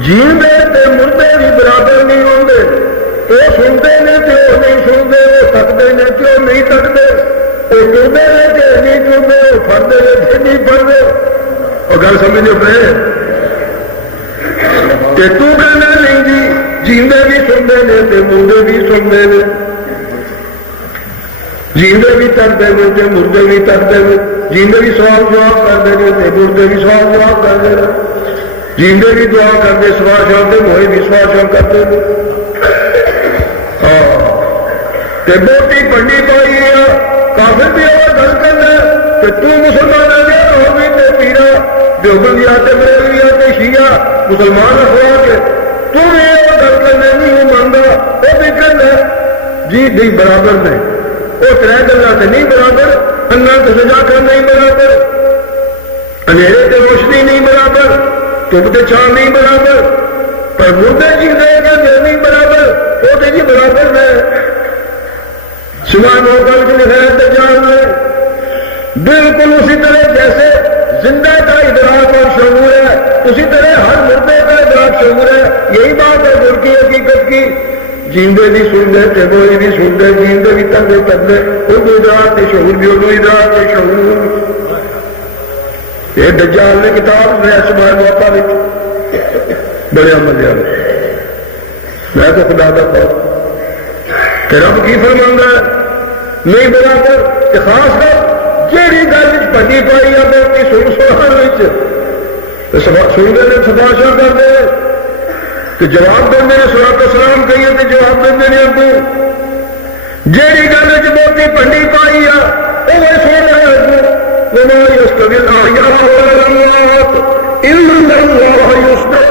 جیندے تے مردے بھی برابر نہیں ہوندے. وہ سنتے نے تے وہ نہیں سنتے. وہ تکتے نے تے وہ نہیں تکتے. وہ ٹرتے نے تے نہیں ٹرتے. وہ پڑھتے نے تے نہیں پڑھتے. اور گل سمجھو پہ تے تو کہنا نہیں جی جیندے بھی سنتے نے تے مردے بھی سنتے نے. جیندے بھی تکتے نے تے مردے بھی تکتے نے. جیندے بھی سوال جواب کرتے ہیں تے مردے بھی سوال جواب کرتے ہیں. جیندے بھی دعا کرتے سوال جواب دے موئے بھی سوال جواب کرتے ہیں. تے بوٹی پنڈی پائی ہے کافر بھی اور گل کرنا تے تو مسلمان آگے ہو بھی تے پیرا دیوبندیا تے بریلویا تے شیعہ مسلمان ہوا کے تو بھی اور گل کرنا نہیں مانگا. وہ بھی کہنا جی نہیں برابر نہیں. وہ ترے گلا تے نہیں برابر. اللہ تو سجا کر نہیں برابر. اندھیرے تے روشنی نہیں برابر. دھوپ تے چھاں نہیں برابر. پر مردے جی دے گا نہیں برابر. وہ تے جی برابر ہے. سوائے موکل کی نہایت جان ہے بالکل اسی طرح جیسے زندہ کا ادراک اور شعور ہے اسی طرح ہر مردے کا ادراک شعور ہے. یہی بات ہے دل کی حقیقت کی. جیندے بھی سن دے ٹیبوئی بھی سن دے جیندے بھی تک دے اردو ادراک شعور بھی اردو ادراک شعور. یہ دجال نے کتاب میں شمار موقع بھی بڑے عمل دیا. میں تو خدا دا پاؤں کہ رب کی فرماندا ہے نہیں برابر. کہ خاص کر جیڑی گل پٹی پائی ہے بہت سن سنتے ہیں سفارشاں کرتے ہیں کہ جواب دیں سلاۃ السلام کہیے تو جواب دیں اگو. جیڑی گل بہتی پنڈی پائی ہے وہ سن رہے اگو. وما یستوی الاحیاء والاموات الا اللہ یسمع.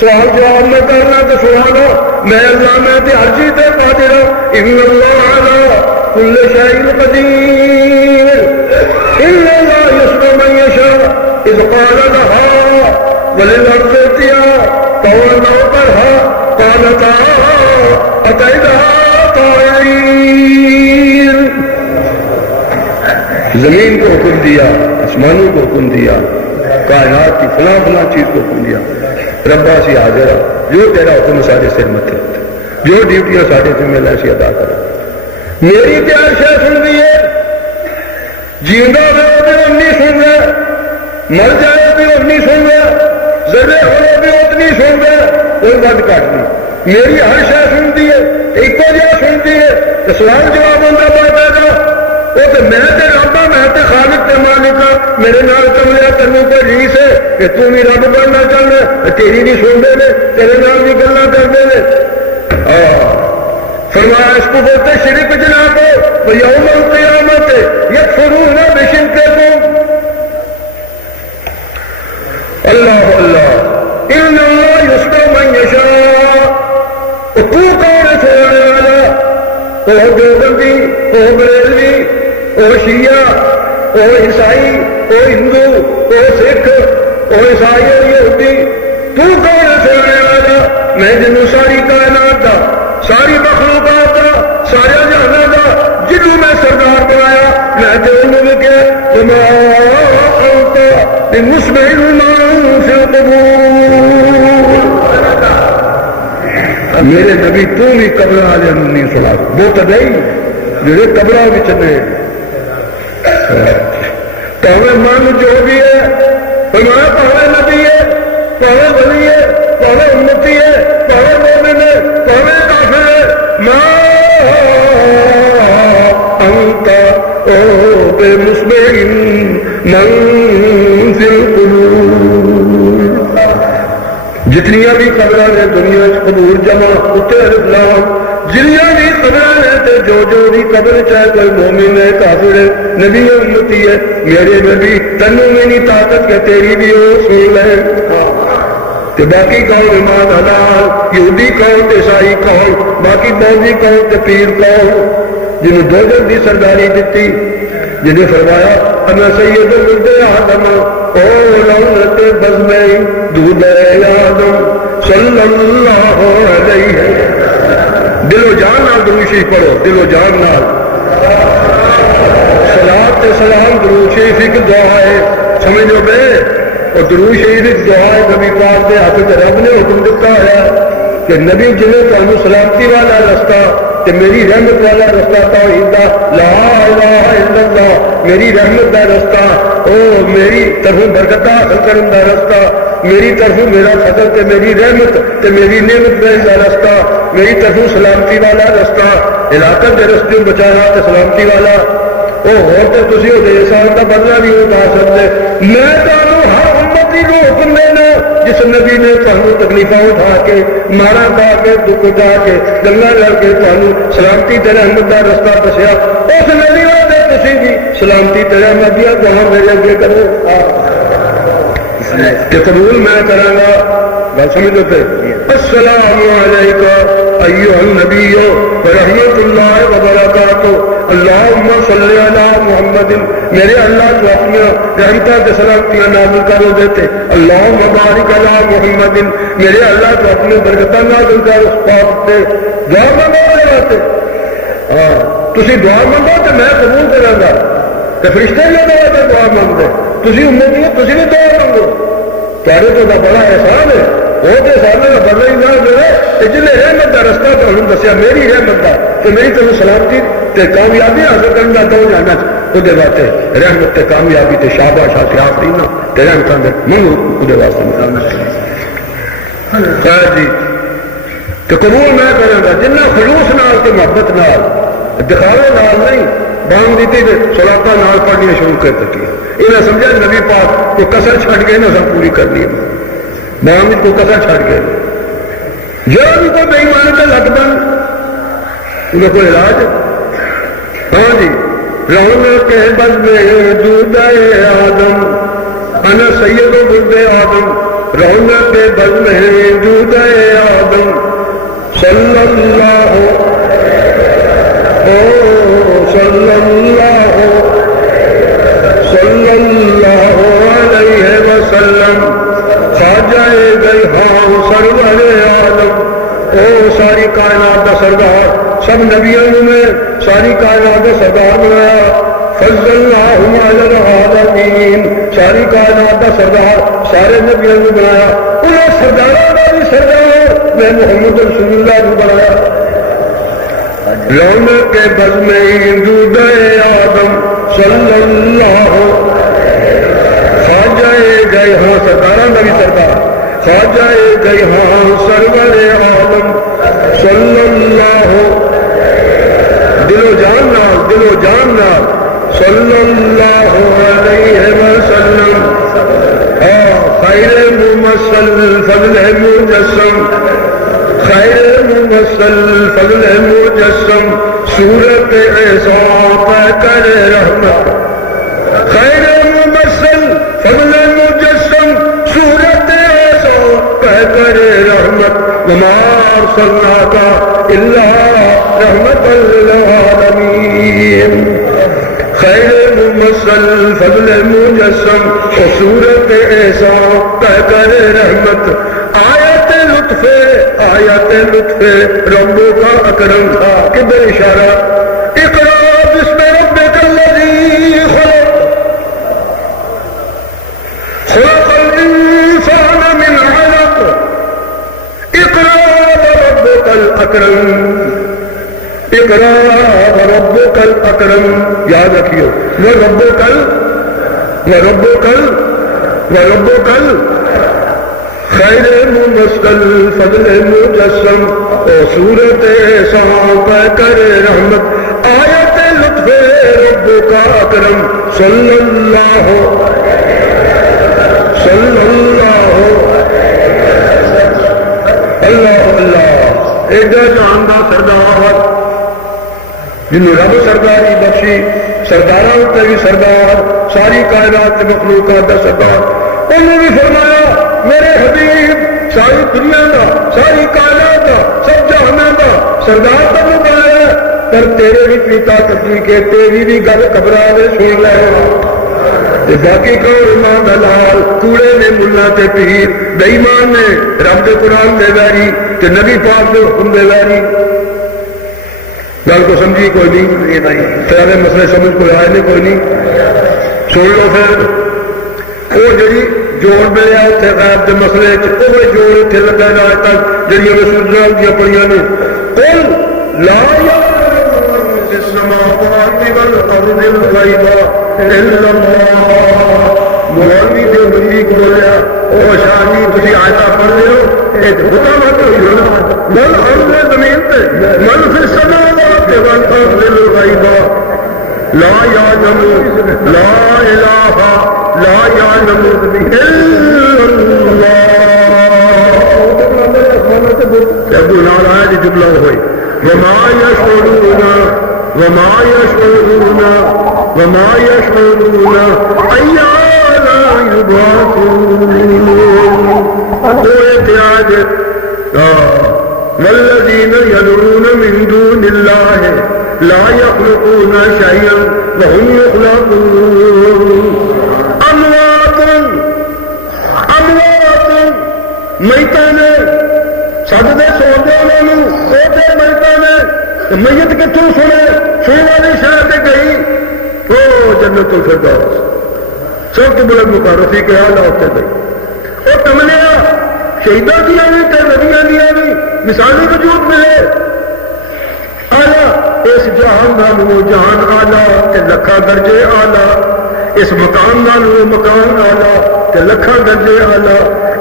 سوال جواب میں کرنا تو سوال میں اللہ میں تے ہر چیز تے قادر ہوں. ان اللہ علی کل شیء قدیر. ان اللہ یسمع من یشاء اذ قال لها وللارض ائتیا طوعا او كرها قالتا اتينا طائعين. زمین کو حکم دیا آسمانوں کو حکم دیا کائنات کی فلاں فلاں چیز کو حکم دیا. ربا سی حاضر جو تیرا حکم سارے سر متے جو ڈیوٹیاں سارے ذمہ لے سی ادا کرا. میری تیار شہ سن رہی ہے. جیندہ ہو بھی اتنی سن رہا. مر جائے بھی اتنی سن رہا. ذرے ہونے بھی اتنی سن رہا. کوئی بات کٹ نہیں. میری ہر شہ سنتی ہے ایک جہاں سنتی ہے. سوال جواب ہوتا پڑتا گا وہ تو میں تے رب ہاں میں تے خالق تے مالک ہاں. میرے نال کملیا تینوں کوئی ریس ہے کہ تو بھی رب بننا چاہنا. تیری بھی سنتے ہیں تیرے نال بھی گلا کرتے ہیں. فرمایا اس کو بولتے شرک جناب یوم القیامت یکفرون بشرککم. اللہ اللہ تو کون ہے سونے والا؟ وہ دیوبندی، وہ بریلوی، وہ شیعہ، وہ عیسائی، وہ ہندو، وہ سکھ، وہ عیسائی اور یہودی، تو کون ہے سونے والا؟ میں جنوں ساری کائنات دا، ساری مخلوقات دا، سارے جہانوں دا جنوں میں سردار بنایا، میں تے انہوں نے کہا وما انت بمسمع من فی القبور، میرے نبی تو بھی قبر والے نہیں سنا، وہ تو نہیں جڑے قبروں میں چلے پاوے من جو بھی ہے، فرمایا پاوے نبی ہے، پاوے ولی ہے، پاوے امتی ہے، پاوے مومن ہے، پاوے کافر ہے، ما انت او بمسمع من فی القبور، جتنیاں بھی قبراں نے دنیا قبور جمع اتنے الف لام، جنیاں بھی قبراں نے تے جو بھی قبر چاہے کوئی مومن ہے کافر ہے نبی ہے امتی ہے، میرے نبی تنوں میں نہیں طاقت کہ تیری بھی وہ سن ہے، تے باقی کون ایمان حلال، یہودی کون تے عیسائی کون، باقی بودھی کون تے پیر کون، جنہوں دوزخ دی سرداری دیتی، جنہیں فرمایا انا سید ولد آدم او لعنت بزم دود آدم صلی اللہ علیہ، دل و جان نال درود شریف پڑھو، دل و جان نال صلاۃ تے سلام درود شریف ایک دعا ہے، سمجھو بے، اور درود شریف ایک دعا ہے، نبی پاک دے ہاتھ تے رب نے حکم دیتا ہے کہ نبی جنہیں تمہیں سلامتی والا رستہ تے میری رحمت والا رستہ توحید دا لا الہ الا اللہ، میری رحمت دا رستہ، او میری طرف برکت حاصل کرن دا رستہ، میری طرف میرا فضل تے میری رحمت تے میری نعمت دا رستہ، میری طرف سلامتی والا رستہ، علاقہ دے رستے بچانا تے سلامتی والا، او ہور تے تسی او دے احسان دا بدلہ بھی اٹھا سکتے، میں تانوں ہر امتی کو حکم دینا جس نبی نے تانوں تکلیفاں اٹھا کے مارا کھا کے دکھ اٹھا کے گلا لڑ کے تانوں سلامتی تے رحمت دا رستہ دسیا، اس نبی نے تسی بھی سلامتی تے رحمت دیا دعا میرے اگے کرو کہ قبول میں کراں گا، بات سمجھ لو السلام علیکہ ایھا النبی ورحمۃ اللہ وبرکاتہ، اللہم صلی علی محمد، میرے اللہ جو اپنی رحمتہ کے سلامتیاں نازل کرو دیتے، اللہم بارک علی محمد، میرے اللہ جو اپنے برکتہ نازل کر اس پاک تے دعا منگو دیتے، تسی دعا منگو تو میں قبول کراں گا، کہ فرشتے بھی دعا منگتے، تسی امتی ہو تسی بھی دعا منگو، تیرے تو بڑا احسان ہے، وہ تو سامنے کا بڑا ہی نہ جو ہے جن رحمت کا رستہ تو ہم دسیا میری رحمت کا تو میری طرف سلامتی تے کامیابی حاصل کرنا تو جانا وہ واسطے رحمت تے کامیابی تے شاباش حاصل آخری نہ تے رحمت دے منگو وہ واسطے خیر جی تو قبول میں کروں گا جنہ خلوص نال تے محبت نال دکھاوے نال نہیں بانگ دیتی تے صلاتاں نال پڑھنی شروع کر دیتی انہیں سمجھا نبی پاک کو کسر چھڑ کے نہ سب پوری کرنی ہے بانگ کو کسر چھڑ کے جو بھی کوئی بے ایمانی کا لگ بن انہیں کوئی علاج ہاں جی رونق کے بز میں دودھ آدم انا سید ولد آدم رونق کے بز میں دودھ آدم صلی اللہ صلی اللہ علیہ وسلم خواجہ گیہاں سرور عالم، او ساری کائنات کا سردار، سب نبیوں میں ساری کائنات کا سردار بنایا، فضل اللہ علی العالمین، ساری کائنات کا سردار سارے نبیوں کو بنایا، انہیں سرداروں کا بھی سردار میں محمد رسول اللہ کو بنایا، رونق کے بز میں دودھ آدم صلی اللہ خواجہ گیہاں سرداروں کا بھی سردار خواجہ گیہاں سرور عالم صلی اللہ دل و جان نال صلی اللہ علیہ وسلم خیر ممثل فضل مجسم خیر ممثل فضل مجسم صورت عیسیٰ پہ کر رحمت خیر ممثل فضل مجسم صورت عیسیٰ پہ کر رحمت وما أرسلناك إلا رحمة للعالمين خیر ممثل فضل مجسم اور صورت احسان کہہ کر رحمت آیت لطف ربوں کا اکرم تھا کدھر اشارہ اقرا بسم ربک الذی خلق الانسان من علق اقرا وربک الاکرم اقرا وربک الاکرم یاد رکھیو وربک خیر ممثل فضل مجسم اور صورت احسان کہہ کر رحمت آیت لطف رب کا اکرم صلی اللہ اللہ ایڈا جاندا سردار جنہوں رب سرداری بخشی سرداراں تے بھی سردار ساری کائنات کے مخلوقات کا سردار انہوں نے فرمایا میرے حبیب ساری دنیا کا ساری کائنات کا سب جہاں کا سردار تو بنایا پر تیرے بھی طاقت نہیں کہ تیری بھی گل قبراں میں سن لے باقی کون ایمان دلال کوڑے نے ملا تے پیر بے ایمان نے رب کے قرآن دے ویری تے نبی پاک دے حکم دے ویری گل کو سمجھی کوئی نہیں سارے مسئلے سمجھ کوئی آئے نہیں کوئی نہیں سن لو پھر وہ جڑی جوڑ ملیا اتنے غیب کے مسئلے وہ جوڑ اتنے لگا جا تک جڑی میں سورجاں دیا پڑیاں نے قل لا يعلم في السماوات والارض الغیب الا اللہ مولوی جو مریق بولیا او شاہی تسی آیتاں پڑھ رہے ہو ایک خدا مت ہوئی ہونا مل ارض زمین تے مل فی السماوات والارض الغیب لا يعلم لا الہ لا يعلم الا اللہ ابو نال آیا جی جملہ ہوئی وما يشعرون ایانا یبعثون احتیاج والذین يدعون من دون اللہ لا يخلقون شيئا وهم يخلقون اموات میتاں نے سجدے سوندے انہوں سوتے میتاں نے میت کتوں سنے والی شہر سے گئی وہ جنت الفردوس سب تو بلند مقام رفیق اعلیٰ اتنے گئی وہ کملیا شہیداں دیا بھی تے نبیاں دیا بھی مثالی وجود ملے آلہ اس جہان نالوں جہان آلہ تے لکھاں درجے آلہ اس مکان نالوں مکان آلہ تے لکھاں درجے آلہ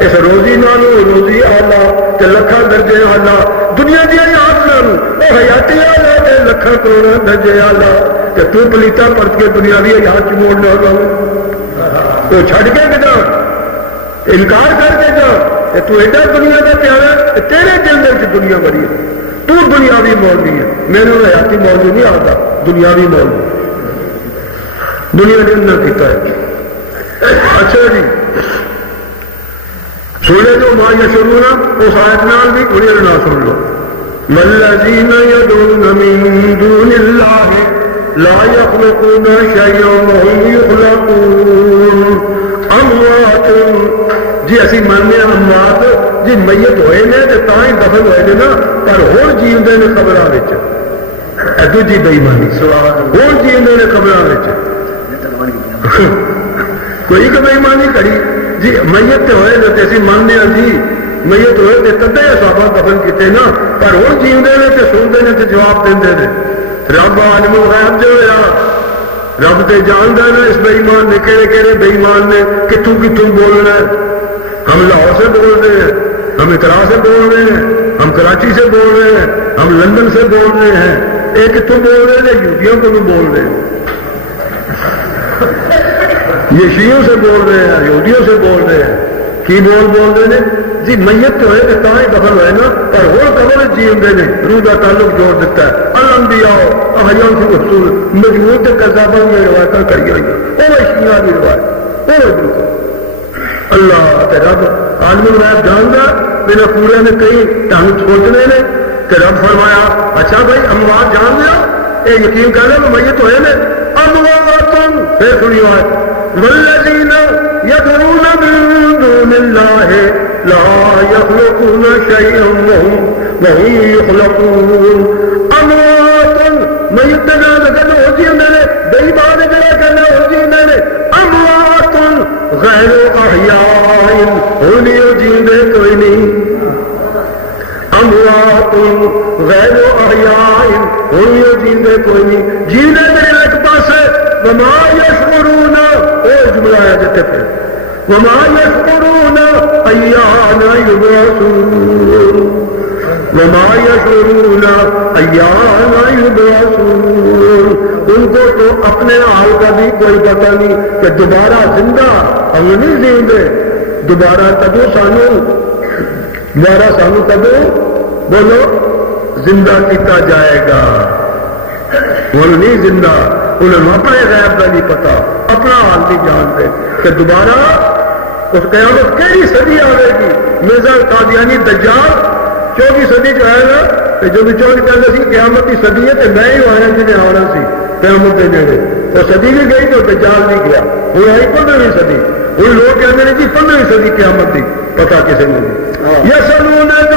اس روزی نالوں روزی آلہ تے لکھاں درجے آلہ دنیا دیا یاد نالوں وہ حیاتی آلہ تے لکھاں کروڑاں درجے آلہ تے تو پلیتا پرت کے دنیاوی حیات چ موڑ نہ تو چھڈ کے جا انکار کر کے جا کہ تو ایڈا دنیا کا پیارا تیرے دل میں دنیا بڑی ہے تو دنیاوی مولوی ہے میرے حیاتی مولوی نہیں آتا دنیاوی مولوی دنیا نے نہ کیتا ہے اچھا جی سنے جو ماں یشرون اس آیت نال بھی انہیں نہ سن لو والذین یدعون من دون اللہ لا يخلقون شيئا وهم يخلقون اموات جی اسی ماننے اموات جی میت ہوئے نے تے تاں ہی دفن ہوئے نے نا پر ہور جیندے نے قبراں وچ اے دوجی بے ایمانی ہور جیندے نے قبراں وچ کوئی کہ بے ایمانی کری جی میت تے ہوئے نے تے اسی ماننے جی میت ہوئے تے کدے صحابہ دفن کیتے نا پر ہور جیندے نے تے سندے نے تے جواب دیندے نے رب عالم الغیب جو ہے رب تے جاندا ہے اس بے ایمان نے کہڑے بے ایمان نے کتوں بولنا ہے ہم لاہور سے بول رہے ہیں ہم اترا سے بول رہے ہیں ہم کراچی سے بول رہے ہیں ہم لندن سے بول رہے ہیں یہ کتوں بول رہے ہیں یہودیوں کو بھی بول رہے ہیں یہ شیعوں سے بول رہے ہیں یہودیوں سے بول رہے ہیں کی بول رہے ہیں جی میت تو ہوئے تو تاں ہی دفن ہوئے نا پر وہ قبر جی ہوں نے روح کا تعلق جوڑ دیتا ہے الانبیاء احیان سے رسول مجموع تے کذاباں کی روایتاں کری ہوئی وہ شیعہ کی روایت وہ بالکل اللہ تے رب عالم الغیب جاندا میرے پورے نے کئی ڈنگ سوچنے نے کہ رب فرمایا اچھا بھائی اموات جان دیا اے یقین کر لیں میت ہوئے نے اموات پھر سنیو والذین یدعون من دون اللہ لا یخلقون شیئا وهم یخلقون اموات میت نہ لگن ہو جی نے بے بات جڑا کرنا ہو جی نے اموات غیر احیاء ہونی جیندے کوئی نہیں اموات غیر احیاء ہونی جیندے کوئی نہیں جینے میرے ایک پاس وما یشعرون او جملہ ہے جتے پہ وما یشعرون ایان یبعثون وما یشعرون ایان یبعثون ان کو تو اپنے حال کا بھی کوئی پتہ نہیں کہ دوبارہ زندہ ہم نہیں زندے دوبارہ کبو کبو بولو زندہ کیتا جائے گا وہ نہیں زندہ انہوں نے اپنے غیب کا نہیں پتا اپنا حال نہیں جانتے کہ دوبارہ اس قیامت کیڑی صدی آئے گی مرزا قادیانی دجال 24 صدی جو ہے نا جو بھی 24 کہتے سی قیامت کی صدی ہے تو میں ہی آیا جنہیں آنا سی قیامت کے نیڑے تو صدی بھی گئی تو دجال نہیں گیا وہ آئی 15ویں صدی وہ لوگ کہتے ہیں جی 15ویں صدی قیامت کی پتا کسی نے نہیں یسألونک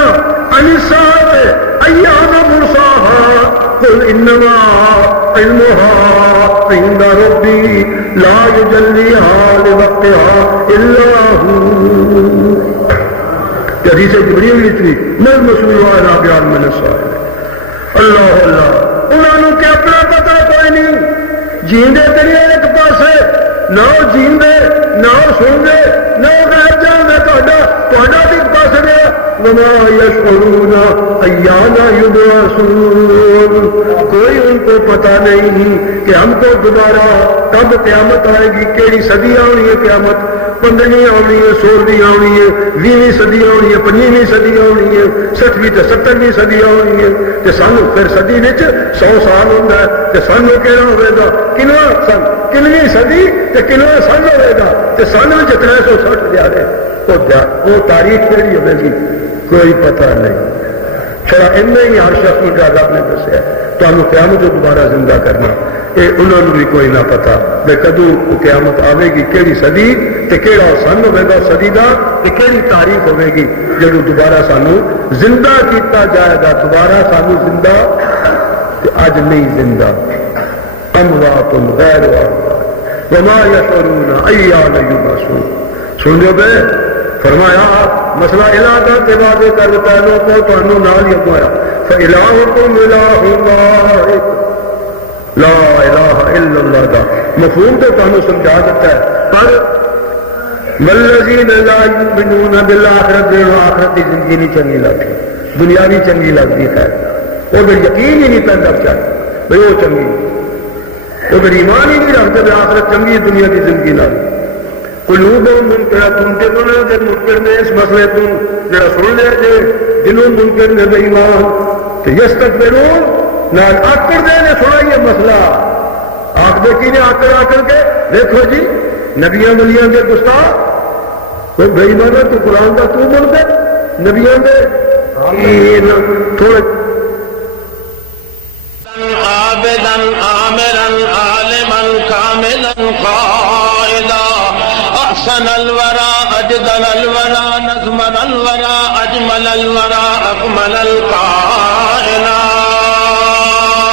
عن الساعة ایان مرساها قل انما علمها عند ربی لا یجلیها لوقتها الا هو حدیث جبریل لکھی میں مسئول والا بیان میں نسائل اللہ اللہ انہوں نے کہ اپنا پتہ کوئی نہیں جیندے تیرے ایک پاس ہے نہ جیندے نہ سندے نہ غیر جاندے توڑا بھی پاس رہا وما یشعرون ایان یبعثون کوئی ان کو پتہ نہیں کہ ہم کو دوبارہ کب قیامت آئے گی کیڑی صدی آنی ہے قیامت 15ویں آنی ہے 16ویں آنی ہے 20ویں صدی آنی ہے 25ویں صدی آنی ہے 60ویں تے 70ویں صدی آنی ہے تے سانو پھر صدی وچ 100 سال ہوندا ہے تے سانو کہڑا ہوے گا کنواں سن کنویں صدی تے کنواں سن ہوے گا تے سن وچ 360 جاڑے وہ تاریخ کیڑی ہوے گی کوئی پتہ نہیں چھڑا انہیں ہی ہر شخص کو رب نے دسیا تمہیں قیامت کو دوبارہ زندہ کرنا یہ انہوں نے بھی کوئی نہ پتا بے کدو قیامت آئے گی کیڑی صدی تے کیڑا سن ہوے گا صدی دا تے کیڑی تاریخ ہوے گی جدو دوبارہ سانو زندہ کیتا جائے گا دوبارہ سانو زندہ تے اج نہیں زندہ اموات غیر احیاء وما یشعرون ایان یبعثون سن لو بے فرمایا مسئلہ الہ کا تے واضح کر دیتا ہے لوگوں تو انہوں نال یہ کہا فَإِلَٰهُكُمْ إِلَٰهٌ وَاحِدٌ لا الہ الا اللہ دا مفہوم تو تمہیں سمجھا دیتا ہے پر والذین لا یؤمنون بالآخرۃ آخرت کی زندگی نہیں چنگی لگتی دنیا بھی چنگی لگتی ہے وہ پھر یقین ہی نہیں پیدا چاہتا بھئی وہ چنگی وہ پھر ایمان ہی نہیں رکھتے کہ آخرت چنگی دنیا کی زندگی لگتی قلوبهم منکرۃ تے انہاں دے منکر نے اس مسئلے تو جڑا سن لیا جے دلوں منکر نے بے ایمان تے یستکبرون نال آکڑ دے نے سنا یہ مسئلہ آکھ دے کی نے آکڑ کے دیکھو جی نبیاں ولیاں کے گستاخ کوئی بے ایمان تو قرآن کا تو بن دے نبیاں دے تھوڑے عابدا عامرا عالما كاملا قائدا احسن الورى اجدل الورى نظمن الورى اجمل الورى اكمل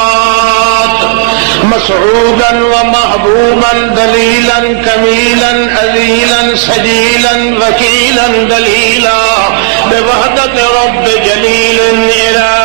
الكائنات مسعودا ومحبوبا دليلا كميلا اذيلا سجيلا وكيلا دليلا بوحدة رب جليل الى